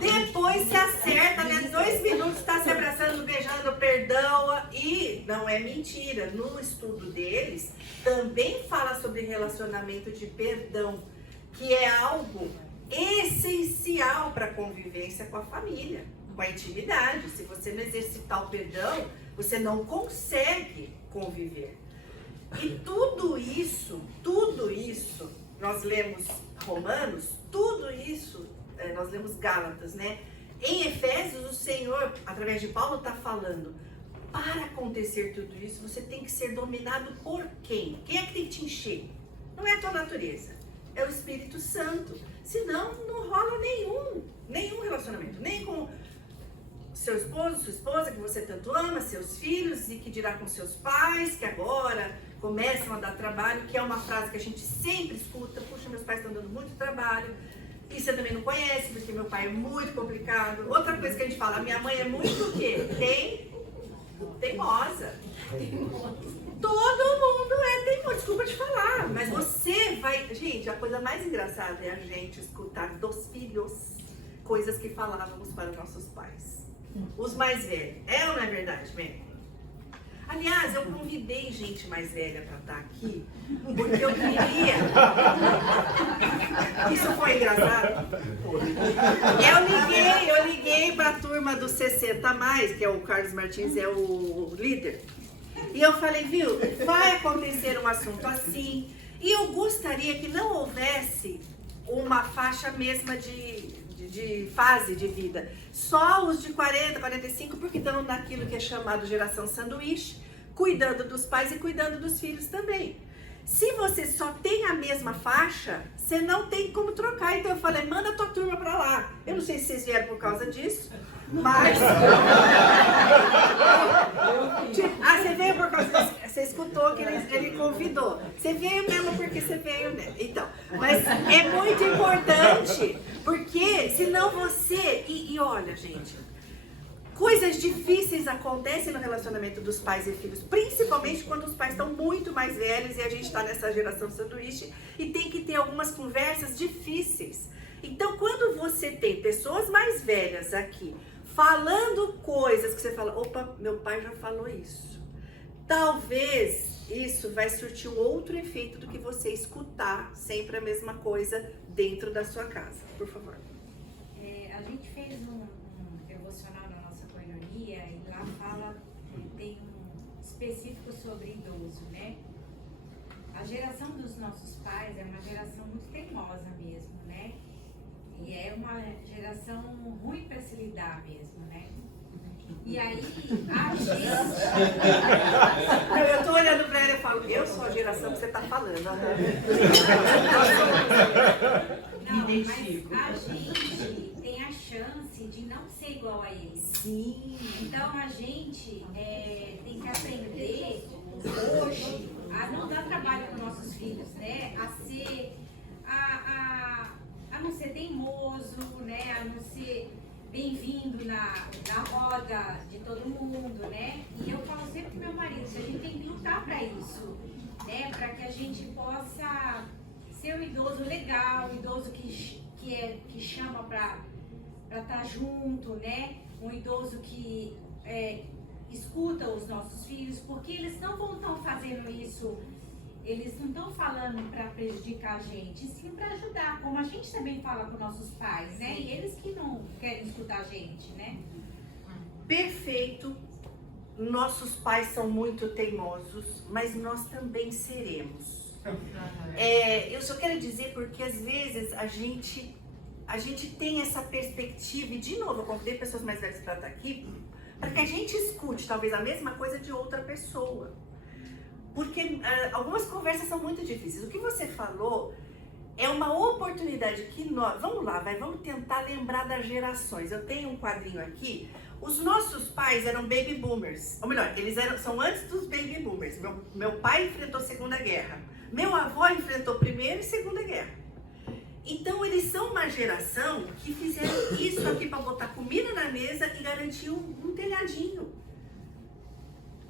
Depois se acerta, né? 2 minutos está se abraçando, beijando, perdão. E não é mentira. No estudo deles, também fala sobre relacionamento de perdão, que é algo essencial para a convivência com a família, com a intimidade. Se você não exercitar o perdão, você não consegue conviver. E tudo isso, nós lemos Romanos, tudo isso, nós lemos Gálatas, né? Em Efésios, o Senhor, através de Paulo, está falando, para acontecer tudo isso, você tem que ser dominado por quem? Quem é que tem que te encher? Não é a tua natureza, é o Espírito Santo. Senão, não rola nenhum relacionamento, nem com seu esposo, sua esposa, que você tanto ama, seus filhos, e que dirá com seus pais, que agora começam a dar trabalho, que é uma frase que a gente sempre escuta, puxa, meus pais estão dando muito trabalho, e você também não conhece, porque meu pai é muito complicado. Outra coisa que a gente fala, minha mãe é muito o quê? Teimosa. Todo mundo é teimoso, desculpa te falar, mas você vai... Gente, a coisa mais engraçada é a gente escutar dos filhos coisas que falávamos para nossos pais. Os mais velhos. É ou não é verdade, mesmo? Aliás, eu convidei gente mais velha para estar aqui, porque eu queria... Isso foi engraçado. Eu liguei para a turma do 60+, que é o Carlos Martins, é o líder. E eu falei, viu, vai acontecer um assunto assim, e eu gostaria que não houvesse uma faixa mesma de fase de vida. Só os de 40, 45, porque estão naquilo que é chamado geração sanduíche, com cuidando dos pais e cuidando dos filhos também. Se você só tem a mesma faixa, você não tem como trocar. Então eu falei, manda tua turma pra lá. Eu não sei se vocês vieram por causa disso, mas... você veio por causa disso. Você escutou que ele convidou. Você veio mesmo porque você veio, né? Então, mas é muito importante, porque senão você... E olha, gente, coisas difíceis acontecem no relacionamento dos pais e filhos, principalmente quando os pais estão muito mais velhos e a gente está nessa geração sanduíche e tem que ter algumas conversas difíceis. Então, quando você tem pessoas mais velhas aqui falando coisas que você fala, opa, meu pai já falou isso. Talvez isso vai surtir um outro efeito do que você escutar sempre a mesma coisa dentro da sua casa. Por favor. A gente fez um devocional na nossa coinonia e lá fala, tem um específico sobre idoso, né? A geração dos nossos pais é uma geração muito teimosa mesmo, né? E é uma geração ruim para se lidar mesmo, né? E aí, a gente... Eu tô olhando pra ela e falo, eu sou a geração que você tá falando. Não, mas a gente tem a chance de não ser igual a eles. Sim. Então a gente tem que aprender hoje a não dar trabalho para nossos filhos, né? A ser, a não ser teimoso, né? A não ser bem-vindo na roda de todo mundo, né? E eu falo sempre pro meu marido, que a gente tem que lutar para isso, né? Para que a gente possa ser um idoso legal, um idoso que chama para estar junto, né? Um idoso que escuta os nossos filhos, porque eles não vão estar fazendo isso, eles não estão falando para prejudicar a gente, sim para ajudar, como a gente também fala com nossos pais, né? E eles que não querem escutar a gente, né? Perfeito. Nossos pais são muito teimosos, mas nós também seremos. Eu só quero dizer porque às vezes a gente tem essa perspectiva, e de novo, eu convidei pessoas mais velhas para estar aqui, para que a gente escute talvez a mesma coisa de outra pessoa. Porque algumas conversas são muito difíceis. O que você falou é uma oportunidade que nós... Vamos lá, vamos tentar lembrar das gerações. Eu tenho um quadrinho aqui. Os nossos pais eram baby boomers. Ou melhor, são antes dos baby boomers. Meu pai enfrentou a Segunda Guerra. Meu avô enfrentou a Primeira e Segunda Guerra. Então, eles são uma geração que fizeram isso aqui para botar comida na mesa e garantir um telhadinho.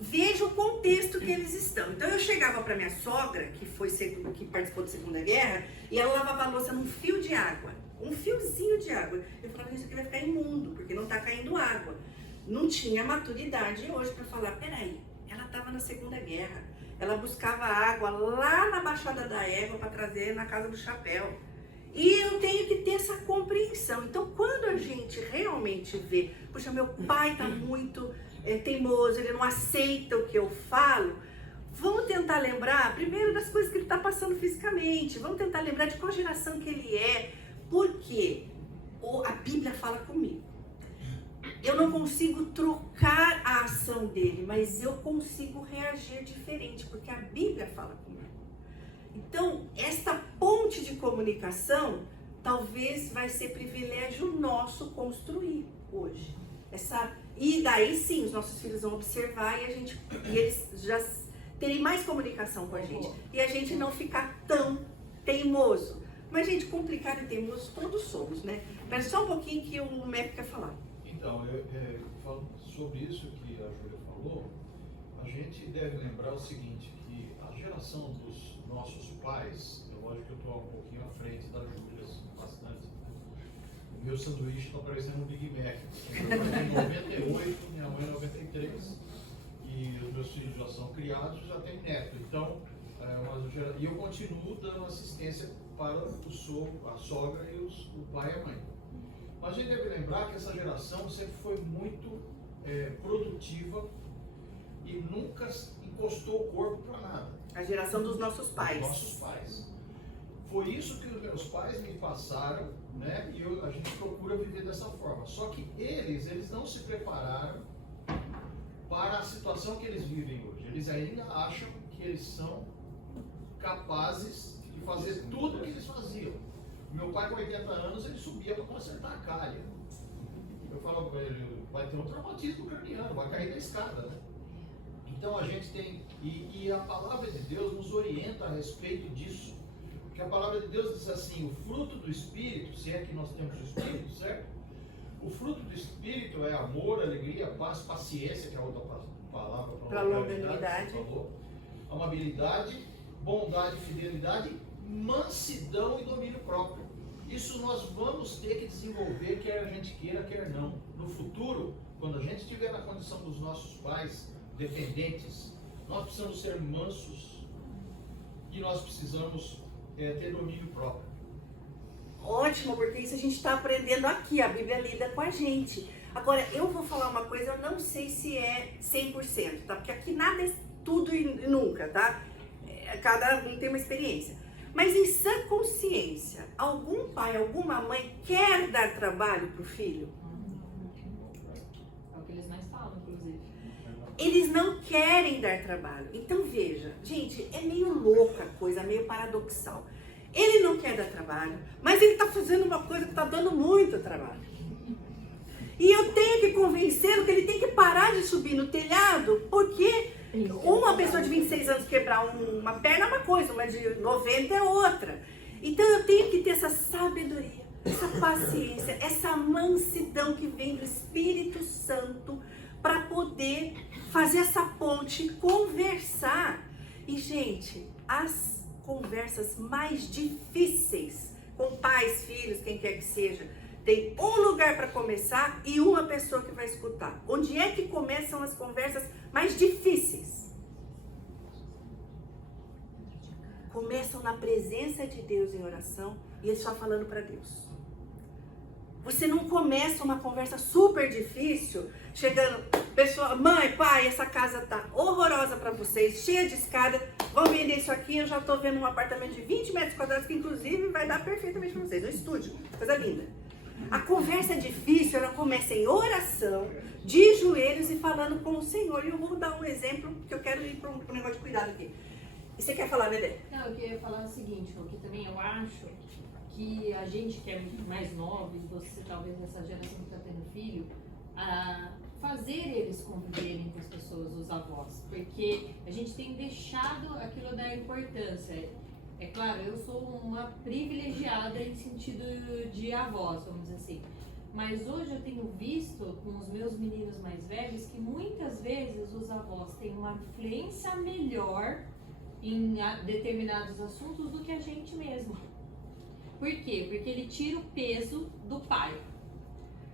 Veja o contexto que eles estão. Então eu chegava para minha sogra, que participou da Segunda Guerra, e ela lavava a louça num fio de água, um fiozinho de água. Eu falava, isso aqui vai ficar imundo, porque não está caindo água. Não tinha maturidade hoje para falar, peraí, ela estava na Segunda Guerra, ela buscava água lá na Baixada da Égua para trazer na Casa do Chapéu. E eu tenho que ter essa compreensão. Então, quando a gente realmente vê, poxa, meu pai está muito teimoso, ele não aceita o que eu falo, vamos tentar lembrar, primeiro, das coisas que ele está passando fisicamente, vamos tentar lembrar de qual geração que ele é, porque a Bíblia fala comigo. Eu não consigo trocar a ação dele, mas eu consigo reagir diferente, porque a Bíblia fala comigo. Então, esta ponte de comunicação talvez vai ser privilégio nosso construir hoje. E daí sim, os nossos filhos vão observar e eles já terem mais comunicação com a gente. E a gente não ficar tão teimoso. Mas, gente, complicado e teimoso todos somos, né? Espera só um pouquinho que o Meco quer falar. Então, falando sobre isso que a Júlia falou, a gente deve lembrar o seguinte, que a geração dos nossos pais, lógico que eu estou um pouquinho à frente da Júlia, bastante. O meu sanduíche está parecendo um Big Mac. Em 98, minha mãe em 93. E os meus filhos já são criados, já tem neto. Então, e eu continuo dando assistência para a sogra e o pai e a mãe. Mas a gente deve lembrar que essa geração sempre foi muito produtiva e nunca encostou o corpo para nada. A geração dos nossos pais. Dos nossos pais. Foi isso que os meus pais me passaram, né? E a gente procura viver dessa forma. Só que eles não se prepararam para a situação que eles vivem hoje. Eles ainda acham que eles são capazes de fazer tudo o que eles faziam. Meu pai, com 80 anos, ele subia para consertar a calha. Eu falava para ele, vai ter um traumatismo craniano, vai cair da escada, né? Então a gente tem, e a palavra de Deus nos orienta a respeito disso. Porque a palavra de Deus diz assim, o fruto do Espírito, se é que nós temos o Espírito, certo? O fruto do Espírito é amor, alegria, paz, paciência, que é a outra palavra Para longanimidade, amabilidade, bondade, fidelidade, mansidão e domínio próprio. Isso nós vamos ter que desenvolver, quer a gente queira, quer não. No futuro, quando a gente estiver na condição dos nossos pais dependentes, nós precisamos ser mansos e nós precisamos ter domínio próprio. ótimo, porque isso a gente está aprendendo aqui, a Bíblia lida com a gente. Agora, eu vou falar uma coisa, eu não sei se é 100%, tá? Porque aqui nada é tudo e nunca, tá? Cada um tem uma experiência. Mas em sã consciência, algum pai, alguma mãe quer dar trabalho para o filho? É o que eles mais falam, inclusive. Eles não querem dar trabalho. Então veja, gente, é meio louca a coisa, meio paradoxal. Ele não quer dar trabalho, mas ele está fazendo uma coisa que está dando muito trabalho. E eu tenho que convencê-lo que ele tem que parar de subir no telhado, porque uma pessoa de 26 anos quebrar uma perna é uma coisa, uma de 90 é outra. Então eu tenho que ter essa sabedoria, essa paciência, essa mansidão que vem do Espírito Santo para poder fazer essa ponte, conversar. E, gente, as conversas mais difíceis com pais, filhos, quem quer que seja, tem um lugar para começar e uma pessoa que vai escutar. Onde é que começam as conversas mais difíceis? Começam na presença de Deus em oração e ele só falando para Deus. Você não começa uma conversa super difícil, chegando, pessoa, mãe, pai, essa casa tá horrorosa para vocês, cheia de escada, vão vender isso aqui, eu já tô vendo um apartamento de 20 metros quadrados que inclusive vai dar perfeitamente para vocês, um estúdio, coisa linda. A conversa difícil, ela começa em oração, de joelhos e falando com o Senhor. E eu vou dar um exemplo, porque eu quero ir para um negócio de cuidado aqui. E você quer falar, Nedé? Não, eu queria falar o seguinte, porque também eu acho que a gente que é mais nova, e você talvez nessa geração que está tendo filho, a fazer eles conviverem com as pessoas, os avós, porque a gente tem deixado aquilo da importância. É claro, eu sou uma privilegiada em sentido de avós, vamos dizer assim. Mas hoje eu tenho visto com os meus meninos mais velhos que muitas vezes os avós têm uma influência melhor em determinados assuntos do que a gente mesmo. Por quê? Porque ele tira o peso do pai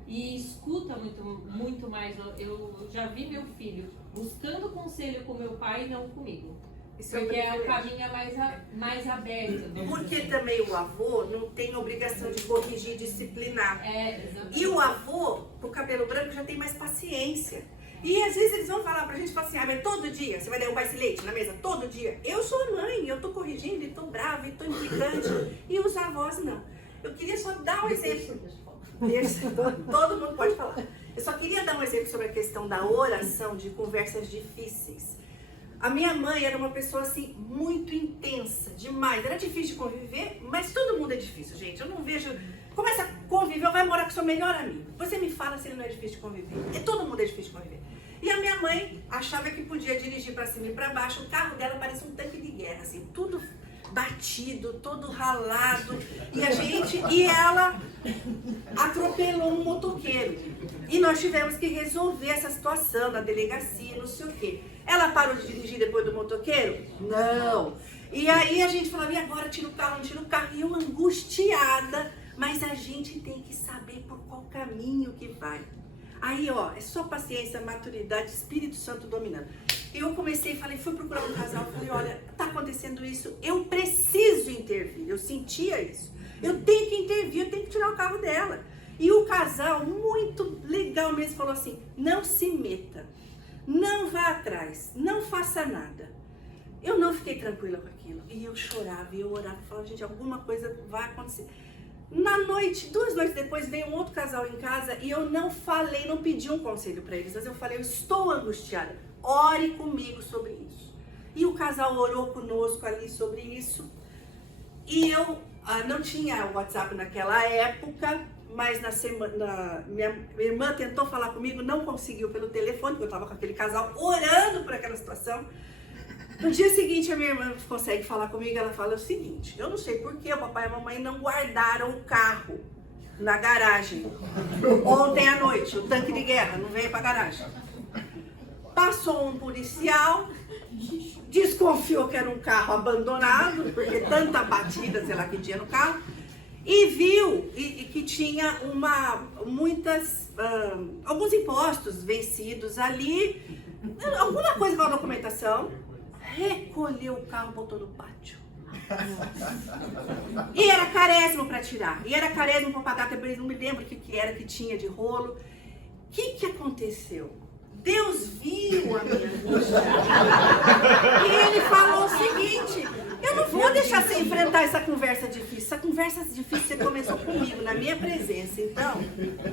e escuta muito mais. Eu já vi meu filho buscando conselho com meu pai e não comigo. Isso Porque é o caminho é mais aberto. Porque também o avô não tem obrigação de corrigir e disciplinar. Exatamente. E o avô, com o cabelo branco, já tem mais paciência. E às vezes eles vão falar pra gente, falar assim, mas todo dia você vai derrubar esse leite na mesa? Todo dia? Eu sou a mãe, eu tô corrigindo e tô brava e tô implicante. E os avós não. Eu queria só dar um exemplo. Todo mundo pode falar. Eu só queria dar um exemplo sobre a questão da oração, de conversas difíceis. A minha mãe era uma pessoa assim, muito intensa, demais. Era difícil de conviver, mas todo mundo é difícil, gente. Eu não vejo... Começa a conviver, vai morar com seu melhor amigo. Você me fala se ele não é difícil de conviver. Todo mundo é difícil de conviver. E a minha mãe achava que podia dirigir pra cima e pra baixo. O carro dela parecia um tanque de guerra, assim, tudo batido, todo ralado. E ela atropelou um motoqueiro. E nós tivemos que resolver essa situação na delegacia, não sei o quê. Ela parou de dirigir depois do motoqueiro? Não. E aí a gente falava, e agora tira o carro, não tira o carro? E eu angustiada, mas a gente tem que saber por qual caminho que vai. Aí, ó, é só paciência, maturidade, Espírito Santo dominando. Eu comecei, fui procurar um casal, falei, olha, tá acontecendo isso, eu preciso intervir, eu sentia isso. Eu tenho que intervir, eu tenho que tirar o carro dela. E o casal, muito legal mesmo, falou assim, não se meta, não vá atrás, não faça nada. Eu não fiquei tranquila com aquilo. E eu chorava, e eu orava, falava, gente, alguma coisa vai acontecer. Na noite, 2 noites depois, veio um outro casal em casa e eu não falei, não pedi um conselho para eles, mas eu falei, eu estou angustiada, ore comigo sobre isso. E o casal orou conosco ali sobre isso. E eu não tinha WhatsApp naquela época, mas na semana, minha irmã tentou falar comigo, não conseguiu pelo telefone, porque eu estava com aquele casal orando por aquela situação. No dia seguinte, a minha irmã consegue falar comigo, ela fala o seguinte, eu não sei por que o papai e a mamãe não guardaram o carro na garagem. Ontem à noite, o tanque de guerra não veio para a garagem. Passou um policial, desconfiou que era um carro abandonado, porque tanta batida, sei lá, que tinha no carro, e viu que tinha alguns impostos vencidos ali, alguma coisa com a documentação, recolheu o carro, botou no pátio. E era carésimo para tirar, e era carésimo para pagar, também não me lembro o que era que tinha de rolo. O que aconteceu? Deus viu a minha angústia e ele falou o seguinte, eu não vou deixar você enfrentar essa conversa difícil. Essa conversa difícil você começou comigo, na minha presença, então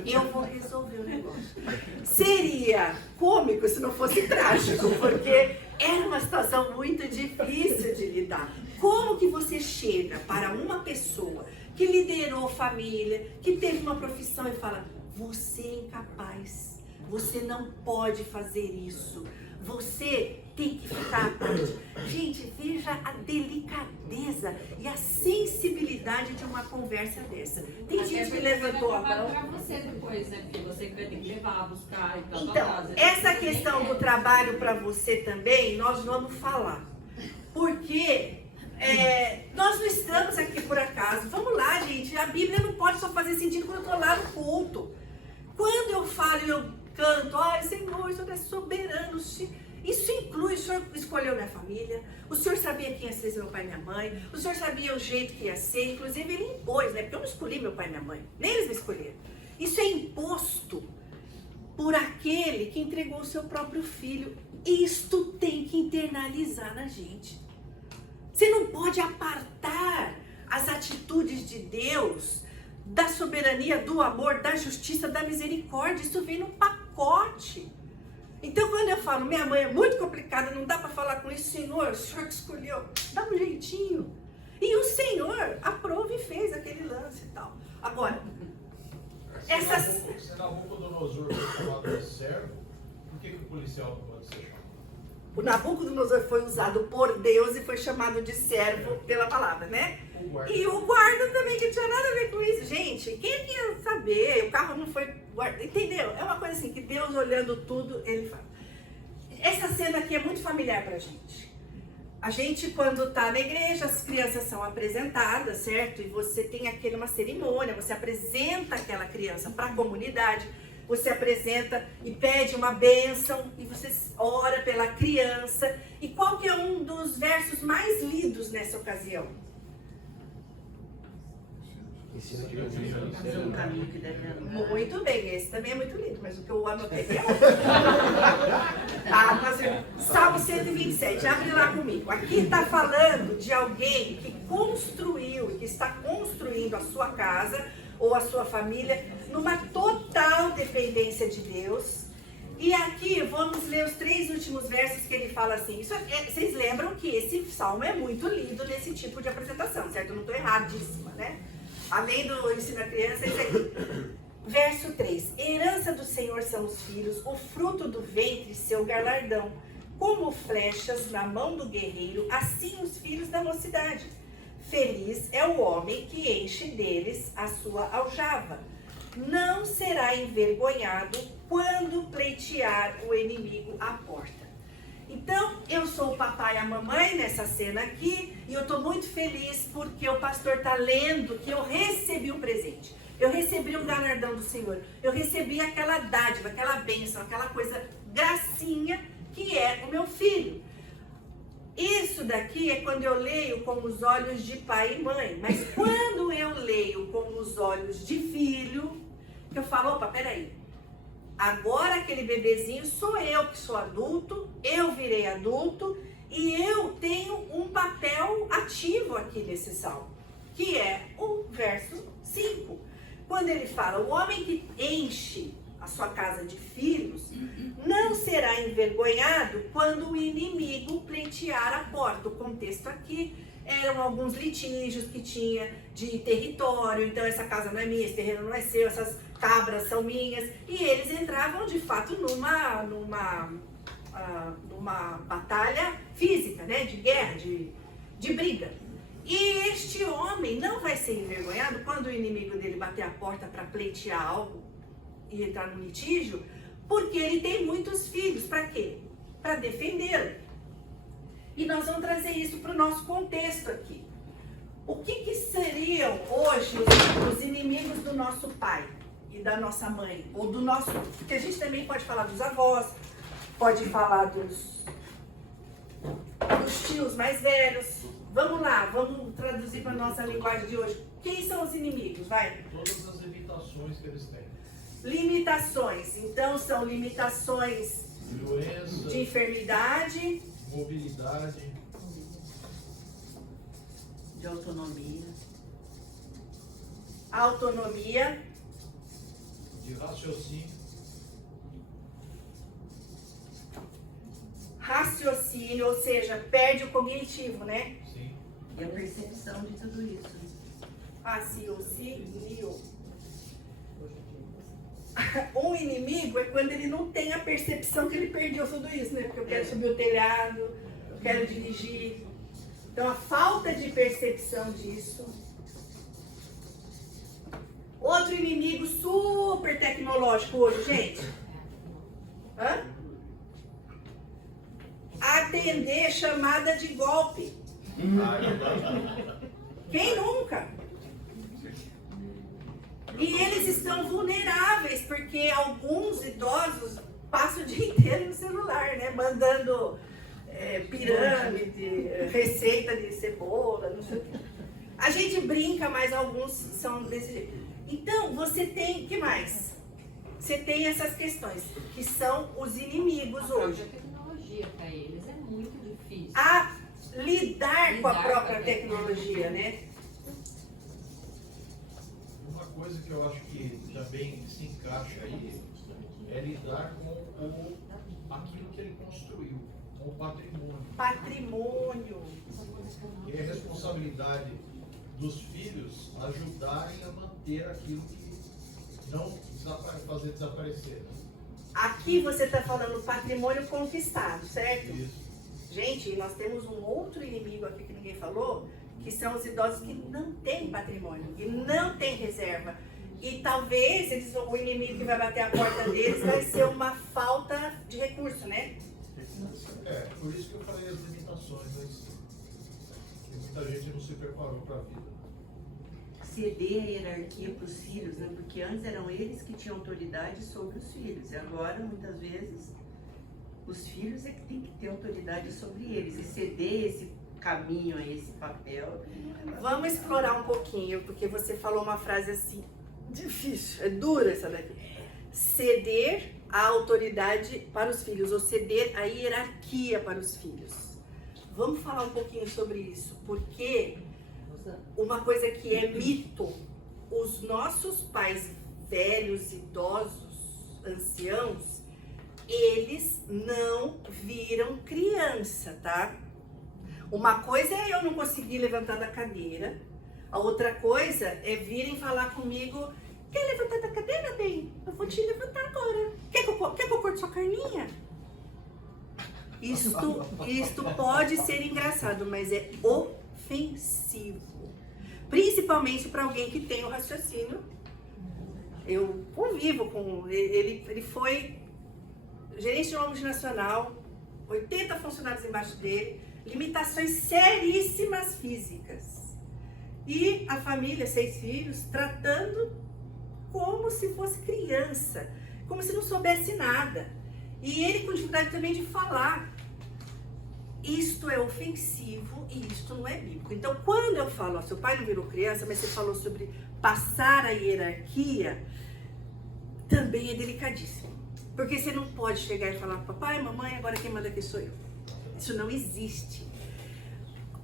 eu vou resolver o negócio. Seria cômico se não fosse trágico, porque era uma situação muito difícil de lidar. Como que você chega para uma pessoa que liderou família, que teve uma profissão e fala, você é incapaz. Você não pode fazer isso. Você tem que ficar à parte. Gente, veja a delicadeza e a sensibilidade de uma conversa dessa. Tem gente que levantou a mão. Para você depois, né? Porque você vai ter que levar, buscar e tal. Então, essa questão do trabalho para você também, nós vamos falar. Porque nós não estamos aqui por acaso. Vamos lá, gente. A Bíblia não pode só fazer sentido quando eu estou lá no culto. Quando eu falo e eu canto, ai Senhor, o Senhor é soberano, isso inclui, o Senhor escolheu minha família, o Senhor sabia quem ia ser meu pai e minha mãe, o Senhor sabia o jeito que ia ser, inclusive Ele impôs, né, porque eu não escolhi meu pai e minha mãe, nem eles me escolheram. Isso é imposto por aquele que entregou o seu próprio filho. Isto tem que internalizar na gente. Você não pode apartar as atitudes de Deus da soberania, do amor, da justiça, da misericórdia. Isso vem no pacote. Então, quando eu falo, minha mãe é muito complicada, não dá para falar com isso, Senhor, o Senhor que escolheu, dá um jeitinho. E o Senhor aprova e fez aquele lance e tal. Agora, Se Nabucodonosor foi chamado de servo, por que o policial não pode ser chamado? O Nabucodonosor foi usado por Deus e foi chamado de servo pela palavra, né? E o guarda também, que não tinha nada a ver com isso. Gente, quem ia saber? O carro não foi guardado, entendeu? É uma coisa assim, que Deus olhando tudo, Ele fala. Essa cena aqui é muito familiar pra gente. A gente, quando tá na igreja, as crianças são apresentadas, certo? E você tem uma cerimônia, você apresenta aquela criança para a comunidade, você apresenta e pede uma bênção, e você ora pela criança. E qual que é um dos versos mais lidos nessa ocasião? Ensina um caminho que deve andar. Muito bem, esse também é muito lindo, mas o que eu anotei é outro. Salmo 127, abre lá comigo. Aqui está falando de alguém que construiu e que está construindo a sua casa ou a sua família numa total dependência de Deus. E aqui vamos ler os 3 últimos versos que ele fala assim. Vocês lembram que esse salmo é muito lido nesse tipo de apresentação, certo? Eu não estou erradíssima, né? Além do ensino à criança, isso aqui. Verso 3. Herança do Senhor são os filhos, o fruto do ventre seu galardão. Como flechas na mão do guerreiro, assim os filhos da mocidade. Feliz é o homem que enche deles a sua aljava. Não será envergonhado quando pleitear o inimigo à porta. Então, eu sou o papai e a mamãe nessa cena aqui, e eu estou muito feliz porque o pastor está lendo que eu recebi um presente. Eu recebi um galardão do Senhor. Eu recebi aquela dádiva, aquela bênção, aquela coisa, gracinha, que é o meu filho. Isso daqui é quando eu leio com os olhos de pai e mãe. Mas quando eu leio com os olhos de filho, que eu falo, opa, peraí. Agora aquele bebezinho sou eu que sou adulto, eu virei adulto e eu tenho um papel ativo aqui nesse salmo, que é o verso 5, quando ele fala, o homem que enche a sua casa de filhos, não será envergonhado quando o inimigo pleitear a porta. O contexto aqui eram alguns litígios que tinha de território, então essa casa não é minha, esse terreno não é seu, essas cabras são minhas, e eles entravam de fato numa batalha física, né, de guerra, de briga. E este homem não vai ser envergonhado quando o inimigo dele bater a porta para pleitear algo e entrar no litígio, porque ele tem muitos filhos. Para quê? Para defendê-lo. E nós vamos trazer isso para o nosso contexto aqui. O que seriam hoje os inimigos do nosso pai e da nossa mãe? Ou do nosso... Porque a gente também pode falar dos avós, pode falar dos tios mais velhos. Vamos lá, vamos traduzir para a nossa linguagem de hoje. Quem são os inimigos? Vai. Todas as limitações que eles têm. Limitações. Então, são limitações Doença, de enfermidade, mobilidade, De autonomia. autonomia, de raciocínio, raciocínio, ou seja, perde o cognitivo, né? sim. E a percepção de tudo isso. Raciocínio. Um inimigo é quando ele não tem a percepção que ele perdeu tudo isso, né? Porque eu quero subir o telhado, eu quero dirigir. Então, a falta de percepção disso. Outro inimigo super tecnológico hoje, gente. Hã? Atender chamada de golpe. Quem nunca? E eles estão vulneráveis, porque alguns idosos passam o dia inteiro no celular, né? Mandando pirâmide, receita de cebola, não sei o quê. A gente brinca, mas alguns são desse jeito. Então, você tem, que mais? Você tem essas questões, que são os inimigos A hoje. própria tecnologia para eles é muito difícil. A lidar com a Lidar própria com a tecnologia, né? Uma coisa que eu acho que também se encaixa aí é lidar com aquilo que ele construiu, com o patrimônio. Patrimônio. E é responsabilidade dos filhos ajudarem a manter aquilo que não fazer desaparecer. Aqui você está falando patrimônio conquistado, certo? Isso. Gente, nós temos um outro inimigo aqui que ninguém falou, que são os idosos que não têm patrimônio, que não têm reserva. E talvez o inimigo que vai bater a porta deles vai ser uma falta de recurso, né? Por isso que eu falei as limitações, mas que muita gente não se preparou para a vida. Ceder a hierarquia para os filhos, né? Porque antes eram eles que tinham autoridade sobre os filhos. E agora, muitas vezes, os filhos é que têm que ter autoridade sobre eles. E ceder esse caminho, a esse papel. Vamos explorar um pouquinho, porque você falou uma frase assim, difícil, é dura essa daqui. Ceder a autoridade para os filhos, ou ceder a hierarquia para os filhos. Vamos falar um pouquinho sobre isso, porque uma coisa que é mito, os nossos pais velhos, idosos, anciãos, eles não viram criança, tá? Uma coisa é eu não conseguir levantar da cadeira, a outra coisa é virem falar comigo: quer levantar da cadeira, bem? Eu vou te levantar agora. Quer que eu corte sua carninha? Isto pode ser engraçado, mas é ofensivo. Principalmente para alguém que tem o raciocínio. Eu convivo com ele foi gerente de uma multinacional, 80 funcionários embaixo dele, limitações seríssimas físicas. E a família, 6 filhos, tratando como se fosse criança, como se não soubesse nada. E ele com dificuldade também de falar. Isto é ofensivo e isto não é bíblico. Então, quando eu falo, ó, seu pai não virou criança, mas você falou sobre passar a hierarquia, também é delicadíssimo. Porque você não pode chegar e falar: papai, mamãe, agora quem manda aqui sou eu. Isso não existe.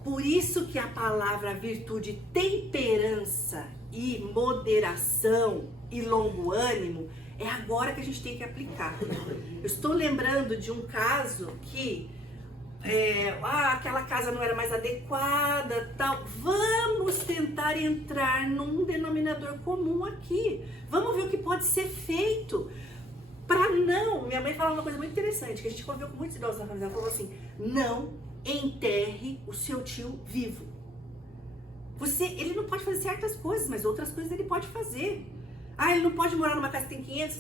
Por isso que a palavra virtude, temperança, e moderação e longo ânimo é agora que a gente tem que aplicar. Eu estou lembrando de um caso que aquela casa não era mais adequada, tal. Vamos tentar entrar num denominador comum aqui. Vamos ver o que pode ser feito. Para não... Minha mãe falava uma coisa muito interessante, que a gente conviveu com muitos idosos na família. Ela falou assim, não enterre o seu tio vivo. Ele não pode fazer certas coisas, mas outras coisas ele pode fazer. Ele não pode morar numa casa que tem 500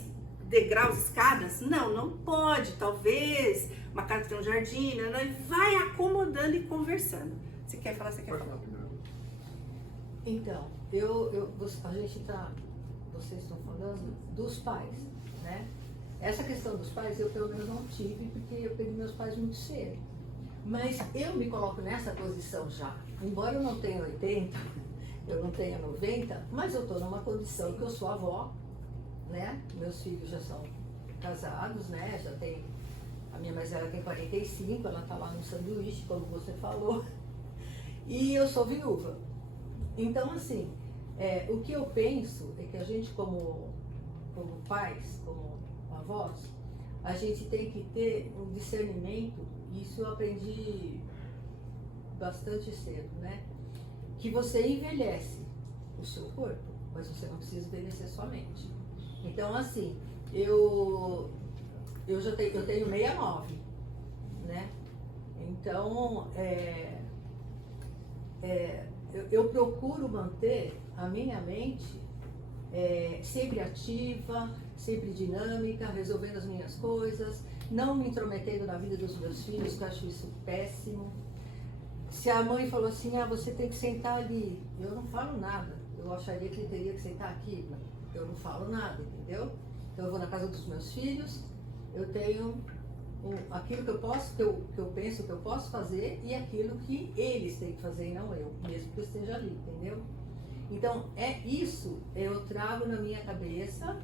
degraus, escadas? Não, não pode. Talvez uma casa que tem um jardim, né? Vai acomodando e conversando. Você quer falar? Você quer falar? Então, vocês estão falando dos pais, né? Essa questão dos pais eu pelo menos não tive, porque eu perdi meus pais muito cedo. Mas eu me coloco nessa posição já. Embora eu não tenha 80, eu não tenha 90, mas eu estou numa condição que eu sou avó, né? Meus filhos já são casados, né? Já tem... A minha mais velha tem 45, ela está lá no sanduíche, como você falou. E eu sou viúva. Então, assim, o que eu penso é que a gente, como pais, como avós, a gente tem que ter um discernimento. Isso eu aprendi bastante cedo, né? Que você envelhece o seu corpo, mas você não precisa envelhecer sua mente. Então, assim, eu tenho 69, né? Então, eu procuro manter a minha mente sempre ativa, sempre dinâmica, resolvendo as minhas coisas, não me intrometendo na vida dos meus filhos, que eu acho isso péssimo. Se a mãe falou assim, você tem que sentar ali, eu não falo nada. Eu acharia que ele teria que sentar aqui, eu não falo nada, entendeu? Então eu vou na casa dos meus filhos, eu tenho aquilo que eu posso, que eu penso que eu posso fazer e aquilo que eles têm que fazer e não eu, mesmo que eu esteja ali, entendeu? Então isso eu trago na minha cabeça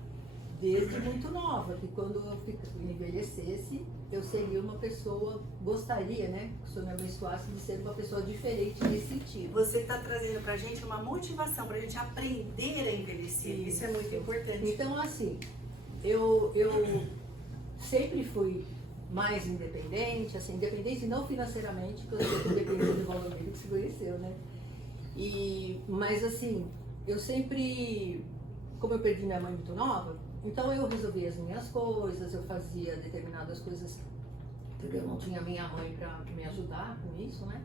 desde muito nova, que quando eu envelhecesse, eu seria uma pessoa, gostaria, né, que o Senhor me abençoasse de ser uma pessoa diferente nesse sentido. Você está trazendo pra gente uma motivação, pra gente aprender a envelhecer, isso é muito importante. Então, assim, eu sempre fui mais independente, assim, independente não financeiramente, porque eu sempre dependia do Valdomiro que se conheceu, né? Mas assim, eu sempre, como eu perdi minha mãe muito nova, então eu resolvia as minhas coisas, eu fazia determinadas coisas, porque eu não tinha minha mãe para me ajudar com isso, né?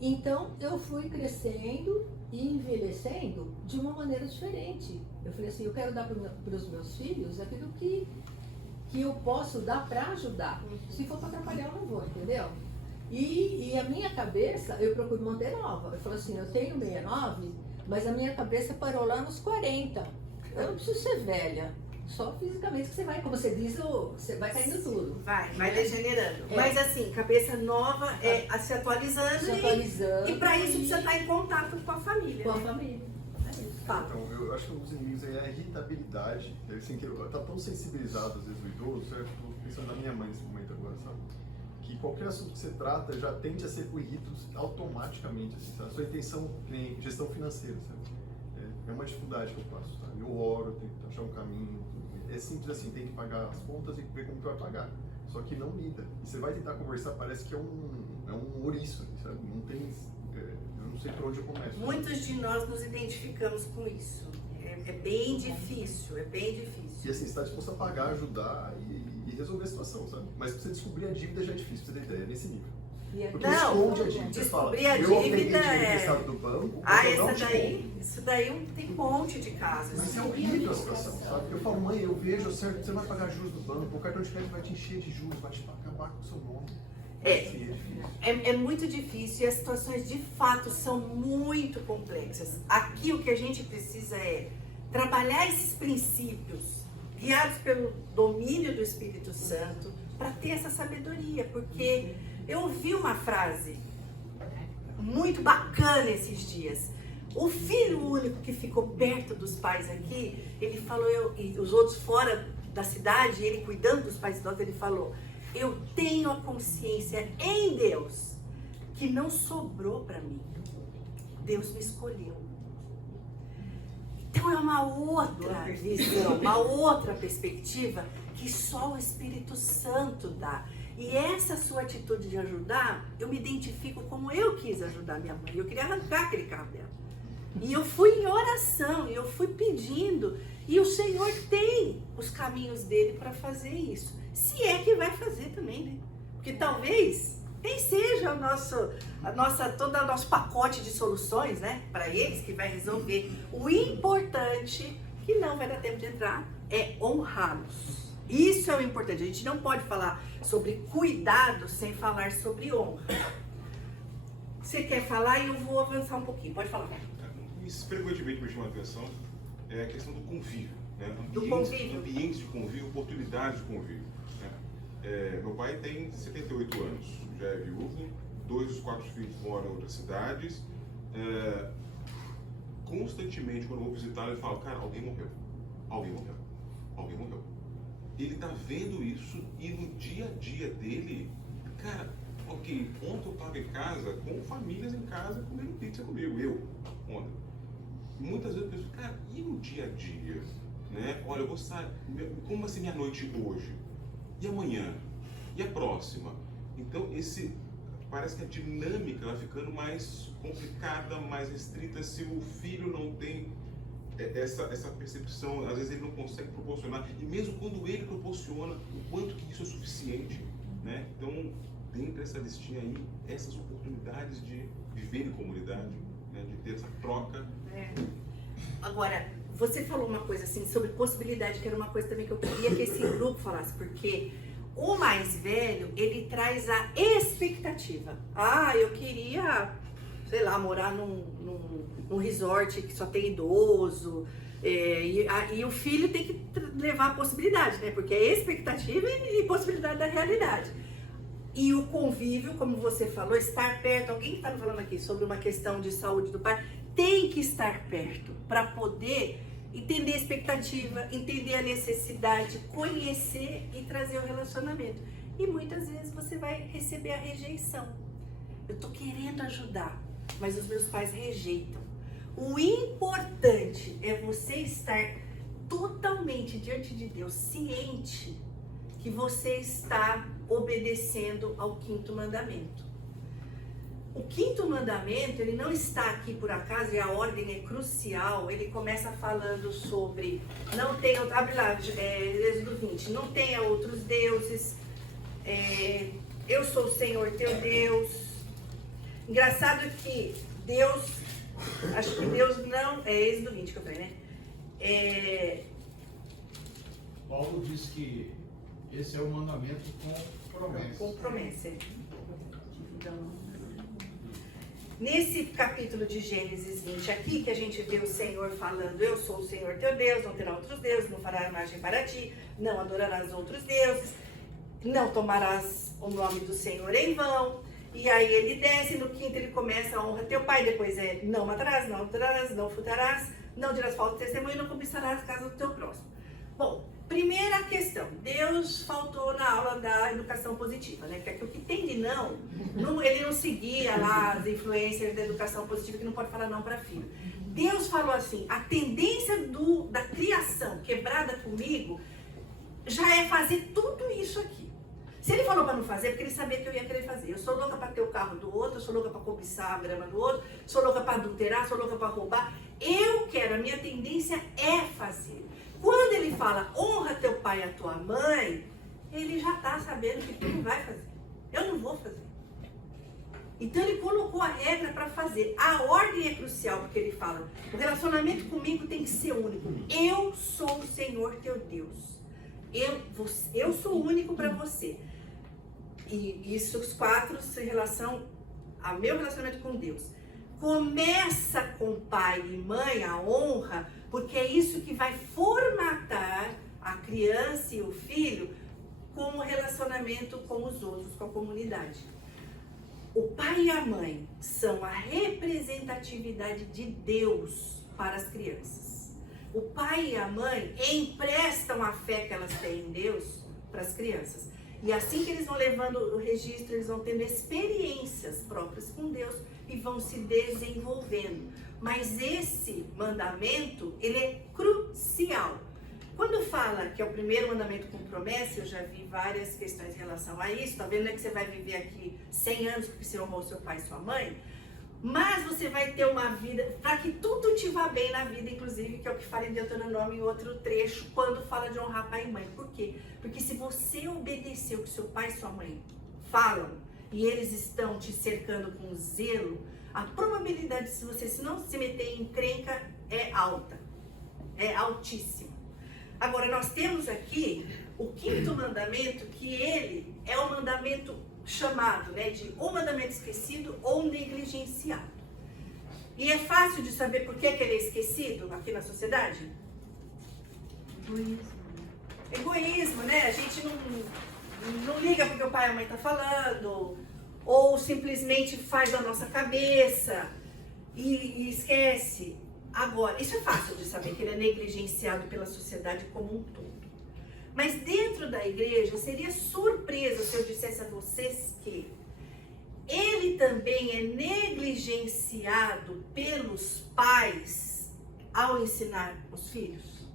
Então eu fui crescendo e envelhecendo de uma maneira diferente. Eu falei assim, eu quero dar para os meus filhos aquilo que eu posso dar para ajudar. Se for para atrapalhar, eu não vou, entendeu? E a minha cabeça, eu procuro manter nova. Eu falo assim, eu tenho 69, mas a minha cabeça parou lá nos 40. Eu não preciso ser velha. Só fisicamente que você vai, como você diz, você vai caindo tudo. Vai degenerando. Mas assim, cabeça nova se atualizando. E para isso precisa estar em contato com a família. Com a família. Fala. Então, eu acho que um dos inimigos aí é a irritabilidade. Assim, que tá tão sensibilizado, às vezes, o idoso, certo? Estou pensando na minha mãe nesse momento agora, sabe? Que qualquer assunto que você trata já tende a ser com irritos automaticamente, assim, sabe? A sua intenção em gestão financeira, sabe? É uma dificuldade que eu passo, sabe? Eu oro, eu tenho que achar um caminho. É simples assim, tem que pagar as contas e ver como que vai pagar. Só que não lida. E você vai tentar conversar, parece que é um ouriço, sabe? Não tem... eu não sei por onde eu começo. Muitos de nós nos identificamos com isso. É bem difícil, é bem difícil. E assim, você está disposto a pagar, ajudar e resolver a situação, sabe? Mas pra você descobrir a dívida já é difícil, pra você ter ideia, nesse nível. Porque não, esconde a dívida. descobrir a eu dívida peguei dinheiro emprestado do banco, isso daí tem um monte de casos. Mas é horrível a situação, sabe? Eu falo, mãe, eu vejo, certo, você vai pagar juros do banco, o cartão de crédito vai te encher de juros, vai te acabar com o seu nome. É muito difícil e as situações de fato são muito complexas. Aqui o que a gente precisa é trabalhar esses princípios guiados pelo domínio do Espírito Santo para ter essa sabedoria, porque eu ouvi uma frase muito bacana esses dias. O filho único que ficou perto dos pais aqui, ele falou, e os outros fora da cidade, ele cuidando dos pais idosos, ele falou: eu tenho a consciência em Deus que não sobrou para mim. Deus me escolheu. Então é uma outra visão, uma outra perspectiva que só o Espírito Santo dá. E essa sua atitude de ajudar, eu me identifico como eu quis ajudar minha mãe. Eu queria arrancar aquele carro dela. E eu fui em oração, e eu fui pedindo. E o Senhor tem os caminhos dele para fazer isso. Se é que vai fazer também, né? Porque talvez nem seja todo o nosso pacote de soluções, né? Para eles que vai resolver. O importante, que não vai dar tempo de entrar, é honrá-los. Isso é o importante. A gente não pode falar sobre cuidado sem falar sobre honra. Você quer falar e eu vou avançar um pouquinho. Pode falar. Isso frequentemente me chama a atenção é a questão do convívio. Né? Ambientes de convívio, oportunidades de convívio. Né? Meu pai tem 78 anos, já é viúvo, 2 dos 4 filhos moram em outras cidades. Constantemente, quando eu vou visitá-lo, ele fala, cara, alguém morreu. Alguém morreu. Alguém morreu. Ele tá vendo isso e no dia a dia dele, cara, ok, ontem eu estava em casa, com famílias em casa, comendo pizza comigo, eu, ontem. Muitas vezes eu penso, cara, e no dia a dia? Né? Olha, eu vou sair, como vai ser minha noite hoje? E amanhã? E a próxima? Então, parece que a dinâmica vai ficando mais complicada, mais restrita, se o filho não tem essa percepção, às vezes ele não consegue proporcionar, e mesmo quando ele proporciona, o quanto que isso é suficiente, né? Então, dentre essa listinha aí, essas oportunidades de viver em comunidade, né? De ter essa troca. Agora, você falou uma coisa assim sobre possibilidade, que era uma coisa também que eu queria que esse grupo falasse, porque o mais velho, ele traz a expectativa. Eu queria, sei lá, morar num resort que só tem idoso, e o filho tem que levar a possibilidade, né? Porque é expectativa e possibilidade da realidade. E o convívio, como você falou, estar perto, alguém que está me falando aqui sobre uma questão de saúde do pai, tem que estar perto para poder entender a expectativa, entender a necessidade, conhecer e trazer o relacionamento. E muitas vezes você vai receber a rejeição. Eu estou querendo ajudar, mas os meus pais rejeitam. O importante é você estar totalmente diante de Deus, ciente que você está obedecendo ao 5º mandamento. O 5º mandamento, ele não está aqui por acaso, e a ordem é crucial. Ele começa falando sobre, não tenha, abre lá, Êxodo 20, não tenha outros deuses, eu sou o Senhor teu Deus. Engraçado que Deus, acho que Deus não, Êxodo 20 que eu falei, né? Paulo diz que esse é o mandamento com promessa. Com promessa. Então, nesse capítulo de Gênesis 20 aqui, que a gente vê o Senhor falando, eu sou o Senhor teu Deus, não terá outros deuses, não fará imagem para ti, não adorarás outros deuses, não tomarás o nome do Senhor em vão. E aí ele desce, no 5º ele começa a honra teu pai, depois não matarás, não adulterarás, não furtarás, não dirás falso testemunho, não cobiçarás a casa do teu próximo. Bom, primeira questão, Deus faltou na aula da educação positiva, né? Que o que tem de não, ele não seguia lá as influências da educação positiva, que não pode falar não para filho. Deus falou assim, a tendência da criação quebrada comigo já é fazer tudo isso aqui. Se ele falou para não fazer, é porque ele sabia que eu ia querer fazer. Eu sou louca para ter o carro do outro, eu sou louca para cobiçar a grama do outro, sou louca para adulterar, sou louca para roubar. Eu quero, a minha tendência é fazer. Quando ele fala, honra teu pai e a tua mãe, ele já está sabendo que tu não vai fazer. Eu não vou fazer. Então ele colocou a regra para fazer. A ordem é crucial, porque ele fala, o relacionamento comigo tem que ser único. Eu sou o Senhor teu Deus. Eu sou único para você. E isso, os 4, em relação ao meu relacionamento com Deus. Começa com pai e mãe, a honra, porque é isso que vai formatar a criança e o filho com o relacionamento com os outros, com a comunidade. O pai e a mãe são a representatividade de Deus para as crianças. O pai e a mãe emprestam a fé que elas têm em Deus para as crianças. E assim que eles vão levando o registro, eles vão tendo experiências próprias com Deus e vão se desenvolvendo. Mas esse mandamento, ele é crucial. Quando fala que é o primeiro mandamento com promessa, eu já vi várias questões em relação a isso. Tá vendo, né, que você vai viver aqui 100 anos porque você honrou seu pai e sua mãe? Mas você vai ter uma vida, para que tudo te vá bem na vida, inclusive, que é o que fala em Deuteronômio em outro trecho, quando fala de honrar pai e mãe. Por quê? Porque se você obedecer o que seu pai e sua mãe falam, e eles estão te cercando com zelo, a probabilidade de você se não se meter em encrenca é alta, é altíssima. Agora, nós temos aqui o quinto mandamento, que ele é o mandamento chamado, né, de ou mandamento esquecido ou negligenciado. E é fácil de saber por que ele é esquecido aqui na sociedade? Egoísmo, né? A gente não liga porque o pai e a mãe estão falando, ou simplesmente faz da nossa cabeça e esquece. Agora, isso é fácil de saber que ele é negligenciado pela sociedade como um todo. Mas dentro da igreja, seria surpresa se eu dissesse a vocês que ele também é negligenciado pelos pais ao ensinar os filhos.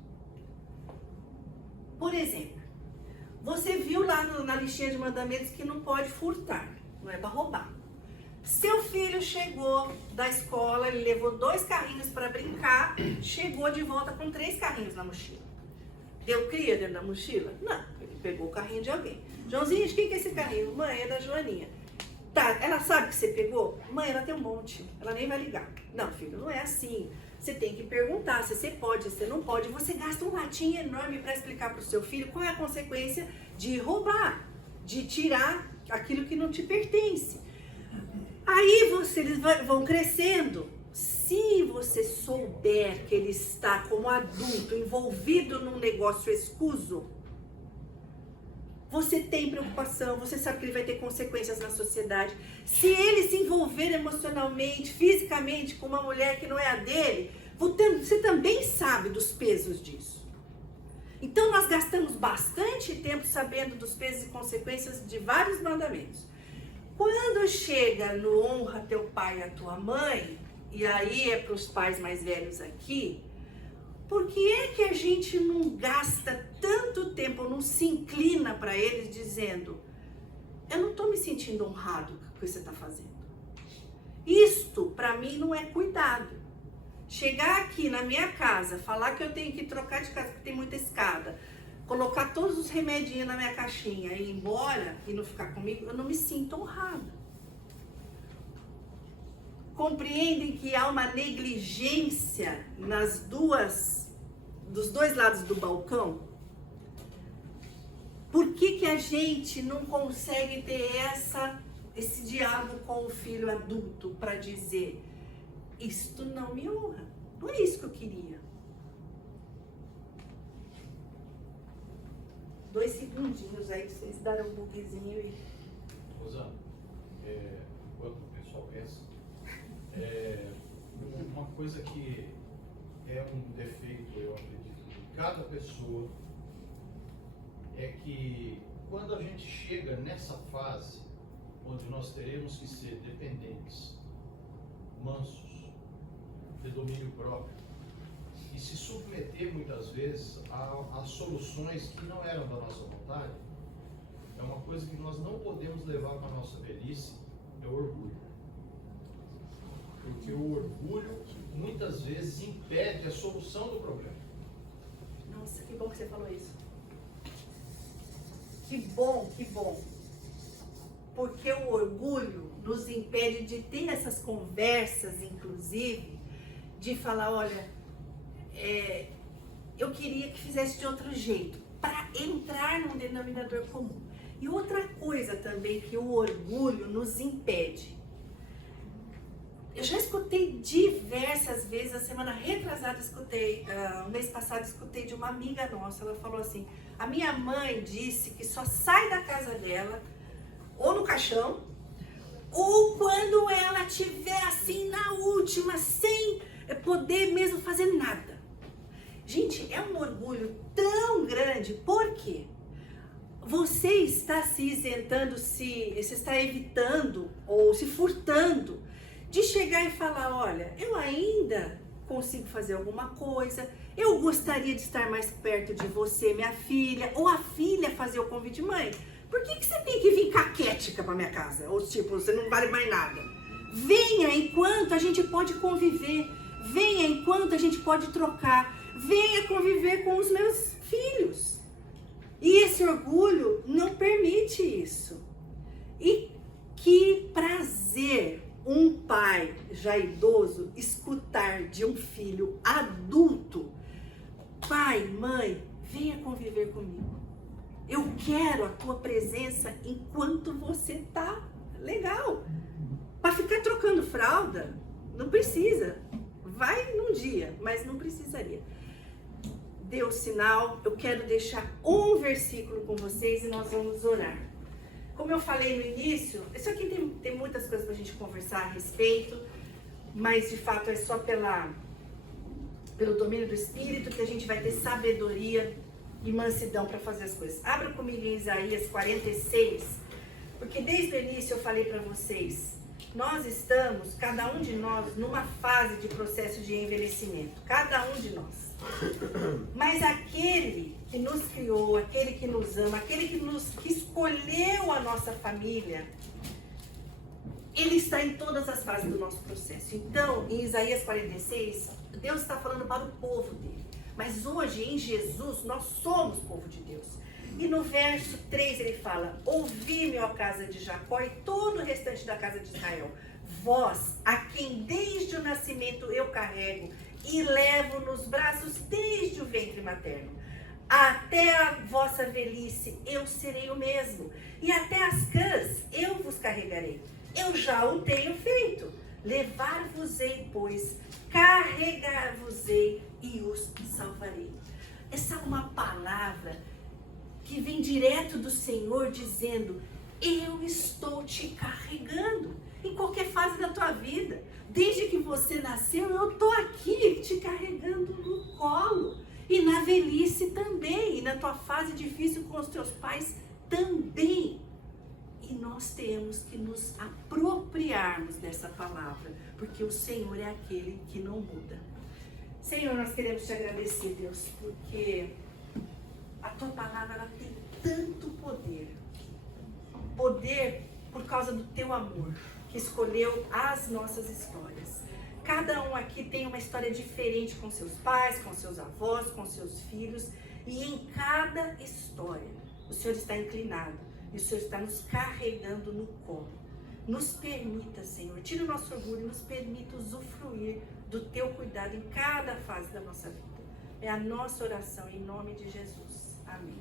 Por exemplo, você viu lá na listinha de mandamentos que não pode furtar, não é para roubar. Seu filho chegou da escola, ele levou 2 carrinhos para brincar, chegou de volta com 3 carrinhos na mochila. Deu cria dentro da mochila? Não, ele pegou o carrinho de alguém. Joãozinho, de quem que é esse carrinho? Mãe, é da Joaninha. Tá, ela sabe que você pegou? Mãe, ela tem um monte, ela nem vai ligar. Não, filho, não é assim. Você tem que perguntar se você pode, se você não pode. Você gasta um latim enorme para explicar para o seu filho qual é a consequência de roubar, de tirar aquilo que não te pertence. Aí eles vão crescendo. Se você souber que ele está como adulto envolvido num negócio escuso, você tem preocupação, você sabe que ele vai ter consequências na sociedade. Se ele se envolver emocionalmente, fisicamente com uma mulher que não é a dele, você também sabe dos pesos disso. Então nós gastamos bastante tempo sabendo dos pesos e consequências de vários mandamentos. Quando chega no honra teu pai e a tua mãe, e aí é para os pais mais velhos aqui, por que é que a gente não gasta tanto tempo, não se inclina para eles dizendo, eu não estou me sentindo honrado com o que você está fazendo. Isto, para mim, não é cuidado. Chegar aqui na minha casa, falar que eu tenho que trocar de casa porque tem muita escada, colocar todos os remedinhos na minha caixinha e ir embora e não ficar comigo, eu não me sinto honrada. Compreendem que há uma negligência dos dois lados do balcão? Por que a gente não consegue ter esse diálogo com o filho adulto para dizer, isto não me honra, não é isso que eu queria. 2 segundinhos aí, pra vocês darem um bugzinho e... Rosana, enquanto o pessoal pensa, uma coisa que é um defeito, eu acredito, de cada pessoa, é que quando a gente chega nessa fase, onde nós teremos que ser dependentes, mansos, de domínio próprio, e se submeter muitas vezes a soluções que não eram da nossa vontade, é uma coisa que nós não podemos levar para a nossa velhice, é o orgulho. Porque o orgulho muitas vezes impede a solução do problema. Nossa, que bom que você falou isso. Que bom, que bom. Porque o orgulho nos impede de ter essas conversas, inclusive, de falar, olha, eu queria que fizesse de outro jeito, para entrar num denominador comum. E outra coisa também que o orgulho nos impede. Eu já escutei diversas vezes, a semana retrasada escutei, o mês passado escutei de uma amiga nossa, ela falou assim, a minha mãe disse que só sai da casa dela, ou no caixão, ou quando ela estiver assim na última, sem poder mesmo fazer nada. Gente, é um orgulho tão grande, por quê? Você está se isentando, você está evitando ou se furtando de chegar e falar, olha, eu ainda consigo fazer alguma coisa, eu gostaria de estar mais perto de você, minha filha, ou a filha fazer o convite, mãe, por que você tem que vir caquética pra minha casa? Ou tipo, você não vale mais nada. Venha enquanto a gente pode conviver, venha enquanto a gente pode trocar, venha conviver com os meus filhos. E esse orgulho não permite isso. E que prazer um pai já idoso escutar de um filho adulto: pai, mãe, venha conviver comigo. Eu quero a tua presença enquanto você tá legal. Para ficar trocando fralda, não precisa. Vai num dia, mas não precisaria. Deu sinal, eu quero deixar um versículo com vocês e nós vamos orar. Como eu falei no início, isso aqui tem muitas coisas para a gente conversar a respeito, mas de fato é só pelo domínio do Espírito que a gente vai ter sabedoria e mansidão para fazer as coisas. Abra comigo em Isaías 46, porque desde o início eu falei para vocês, nós estamos, cada um de nós, numa fase de processo de envelhecimento, cada um de nós. Mas aquele que nos criou, aquele que nos ama, aquele que escolheu a nossa família, ele está em todas as fases do nosso processo. Então, em Isaías 46, Deus está falando para o povo dele. Mas hoje, em Jesus, nós somos povo de Deus. E no verso 3 ele fala: ouvi-me, ó casa de Jacó, e todo o restante da casa de Israel, vós, a quem desde o nascimento eu carrego e levo nos braços desde o ventre materno. Até a vossa velhice eu serei o mesmo, e até as cãs eu vos carregarei. Eu já o tenho feito. Levar-vos-ei, pois, carregar-vos-ei e os salvarei. Essa é uma palavra que vem direto do Senhor dizendo: eu estou te carregando em qualquer fase da tua vida. Desde que você nasceu, eu estou aqui te carregando no colo. E na velhice também, e na tua fase difícil com os teus pais também. E nós temos que nos apropriarmos dessa palavra, porque o Senhor é aquele que não muda. Senhor, nós queremos te agradecer, Deus, porque a tua palavra ela tem tanto poder. Poder por causa do teu amor, que escolheu as nossas histórias. Cada um aqui tem uma história diferente com seus pais, com seus avós, com seus filhos. E em cada história, o Senhor está inclinado. E o Senhor está nos carregando no colo. Nos permita, Senhor, tira o nosso orgulho e nos permita usufruir do teu cuidado em cada fase da nossa vida. É a nossa oração em nome de Jesus. Amém.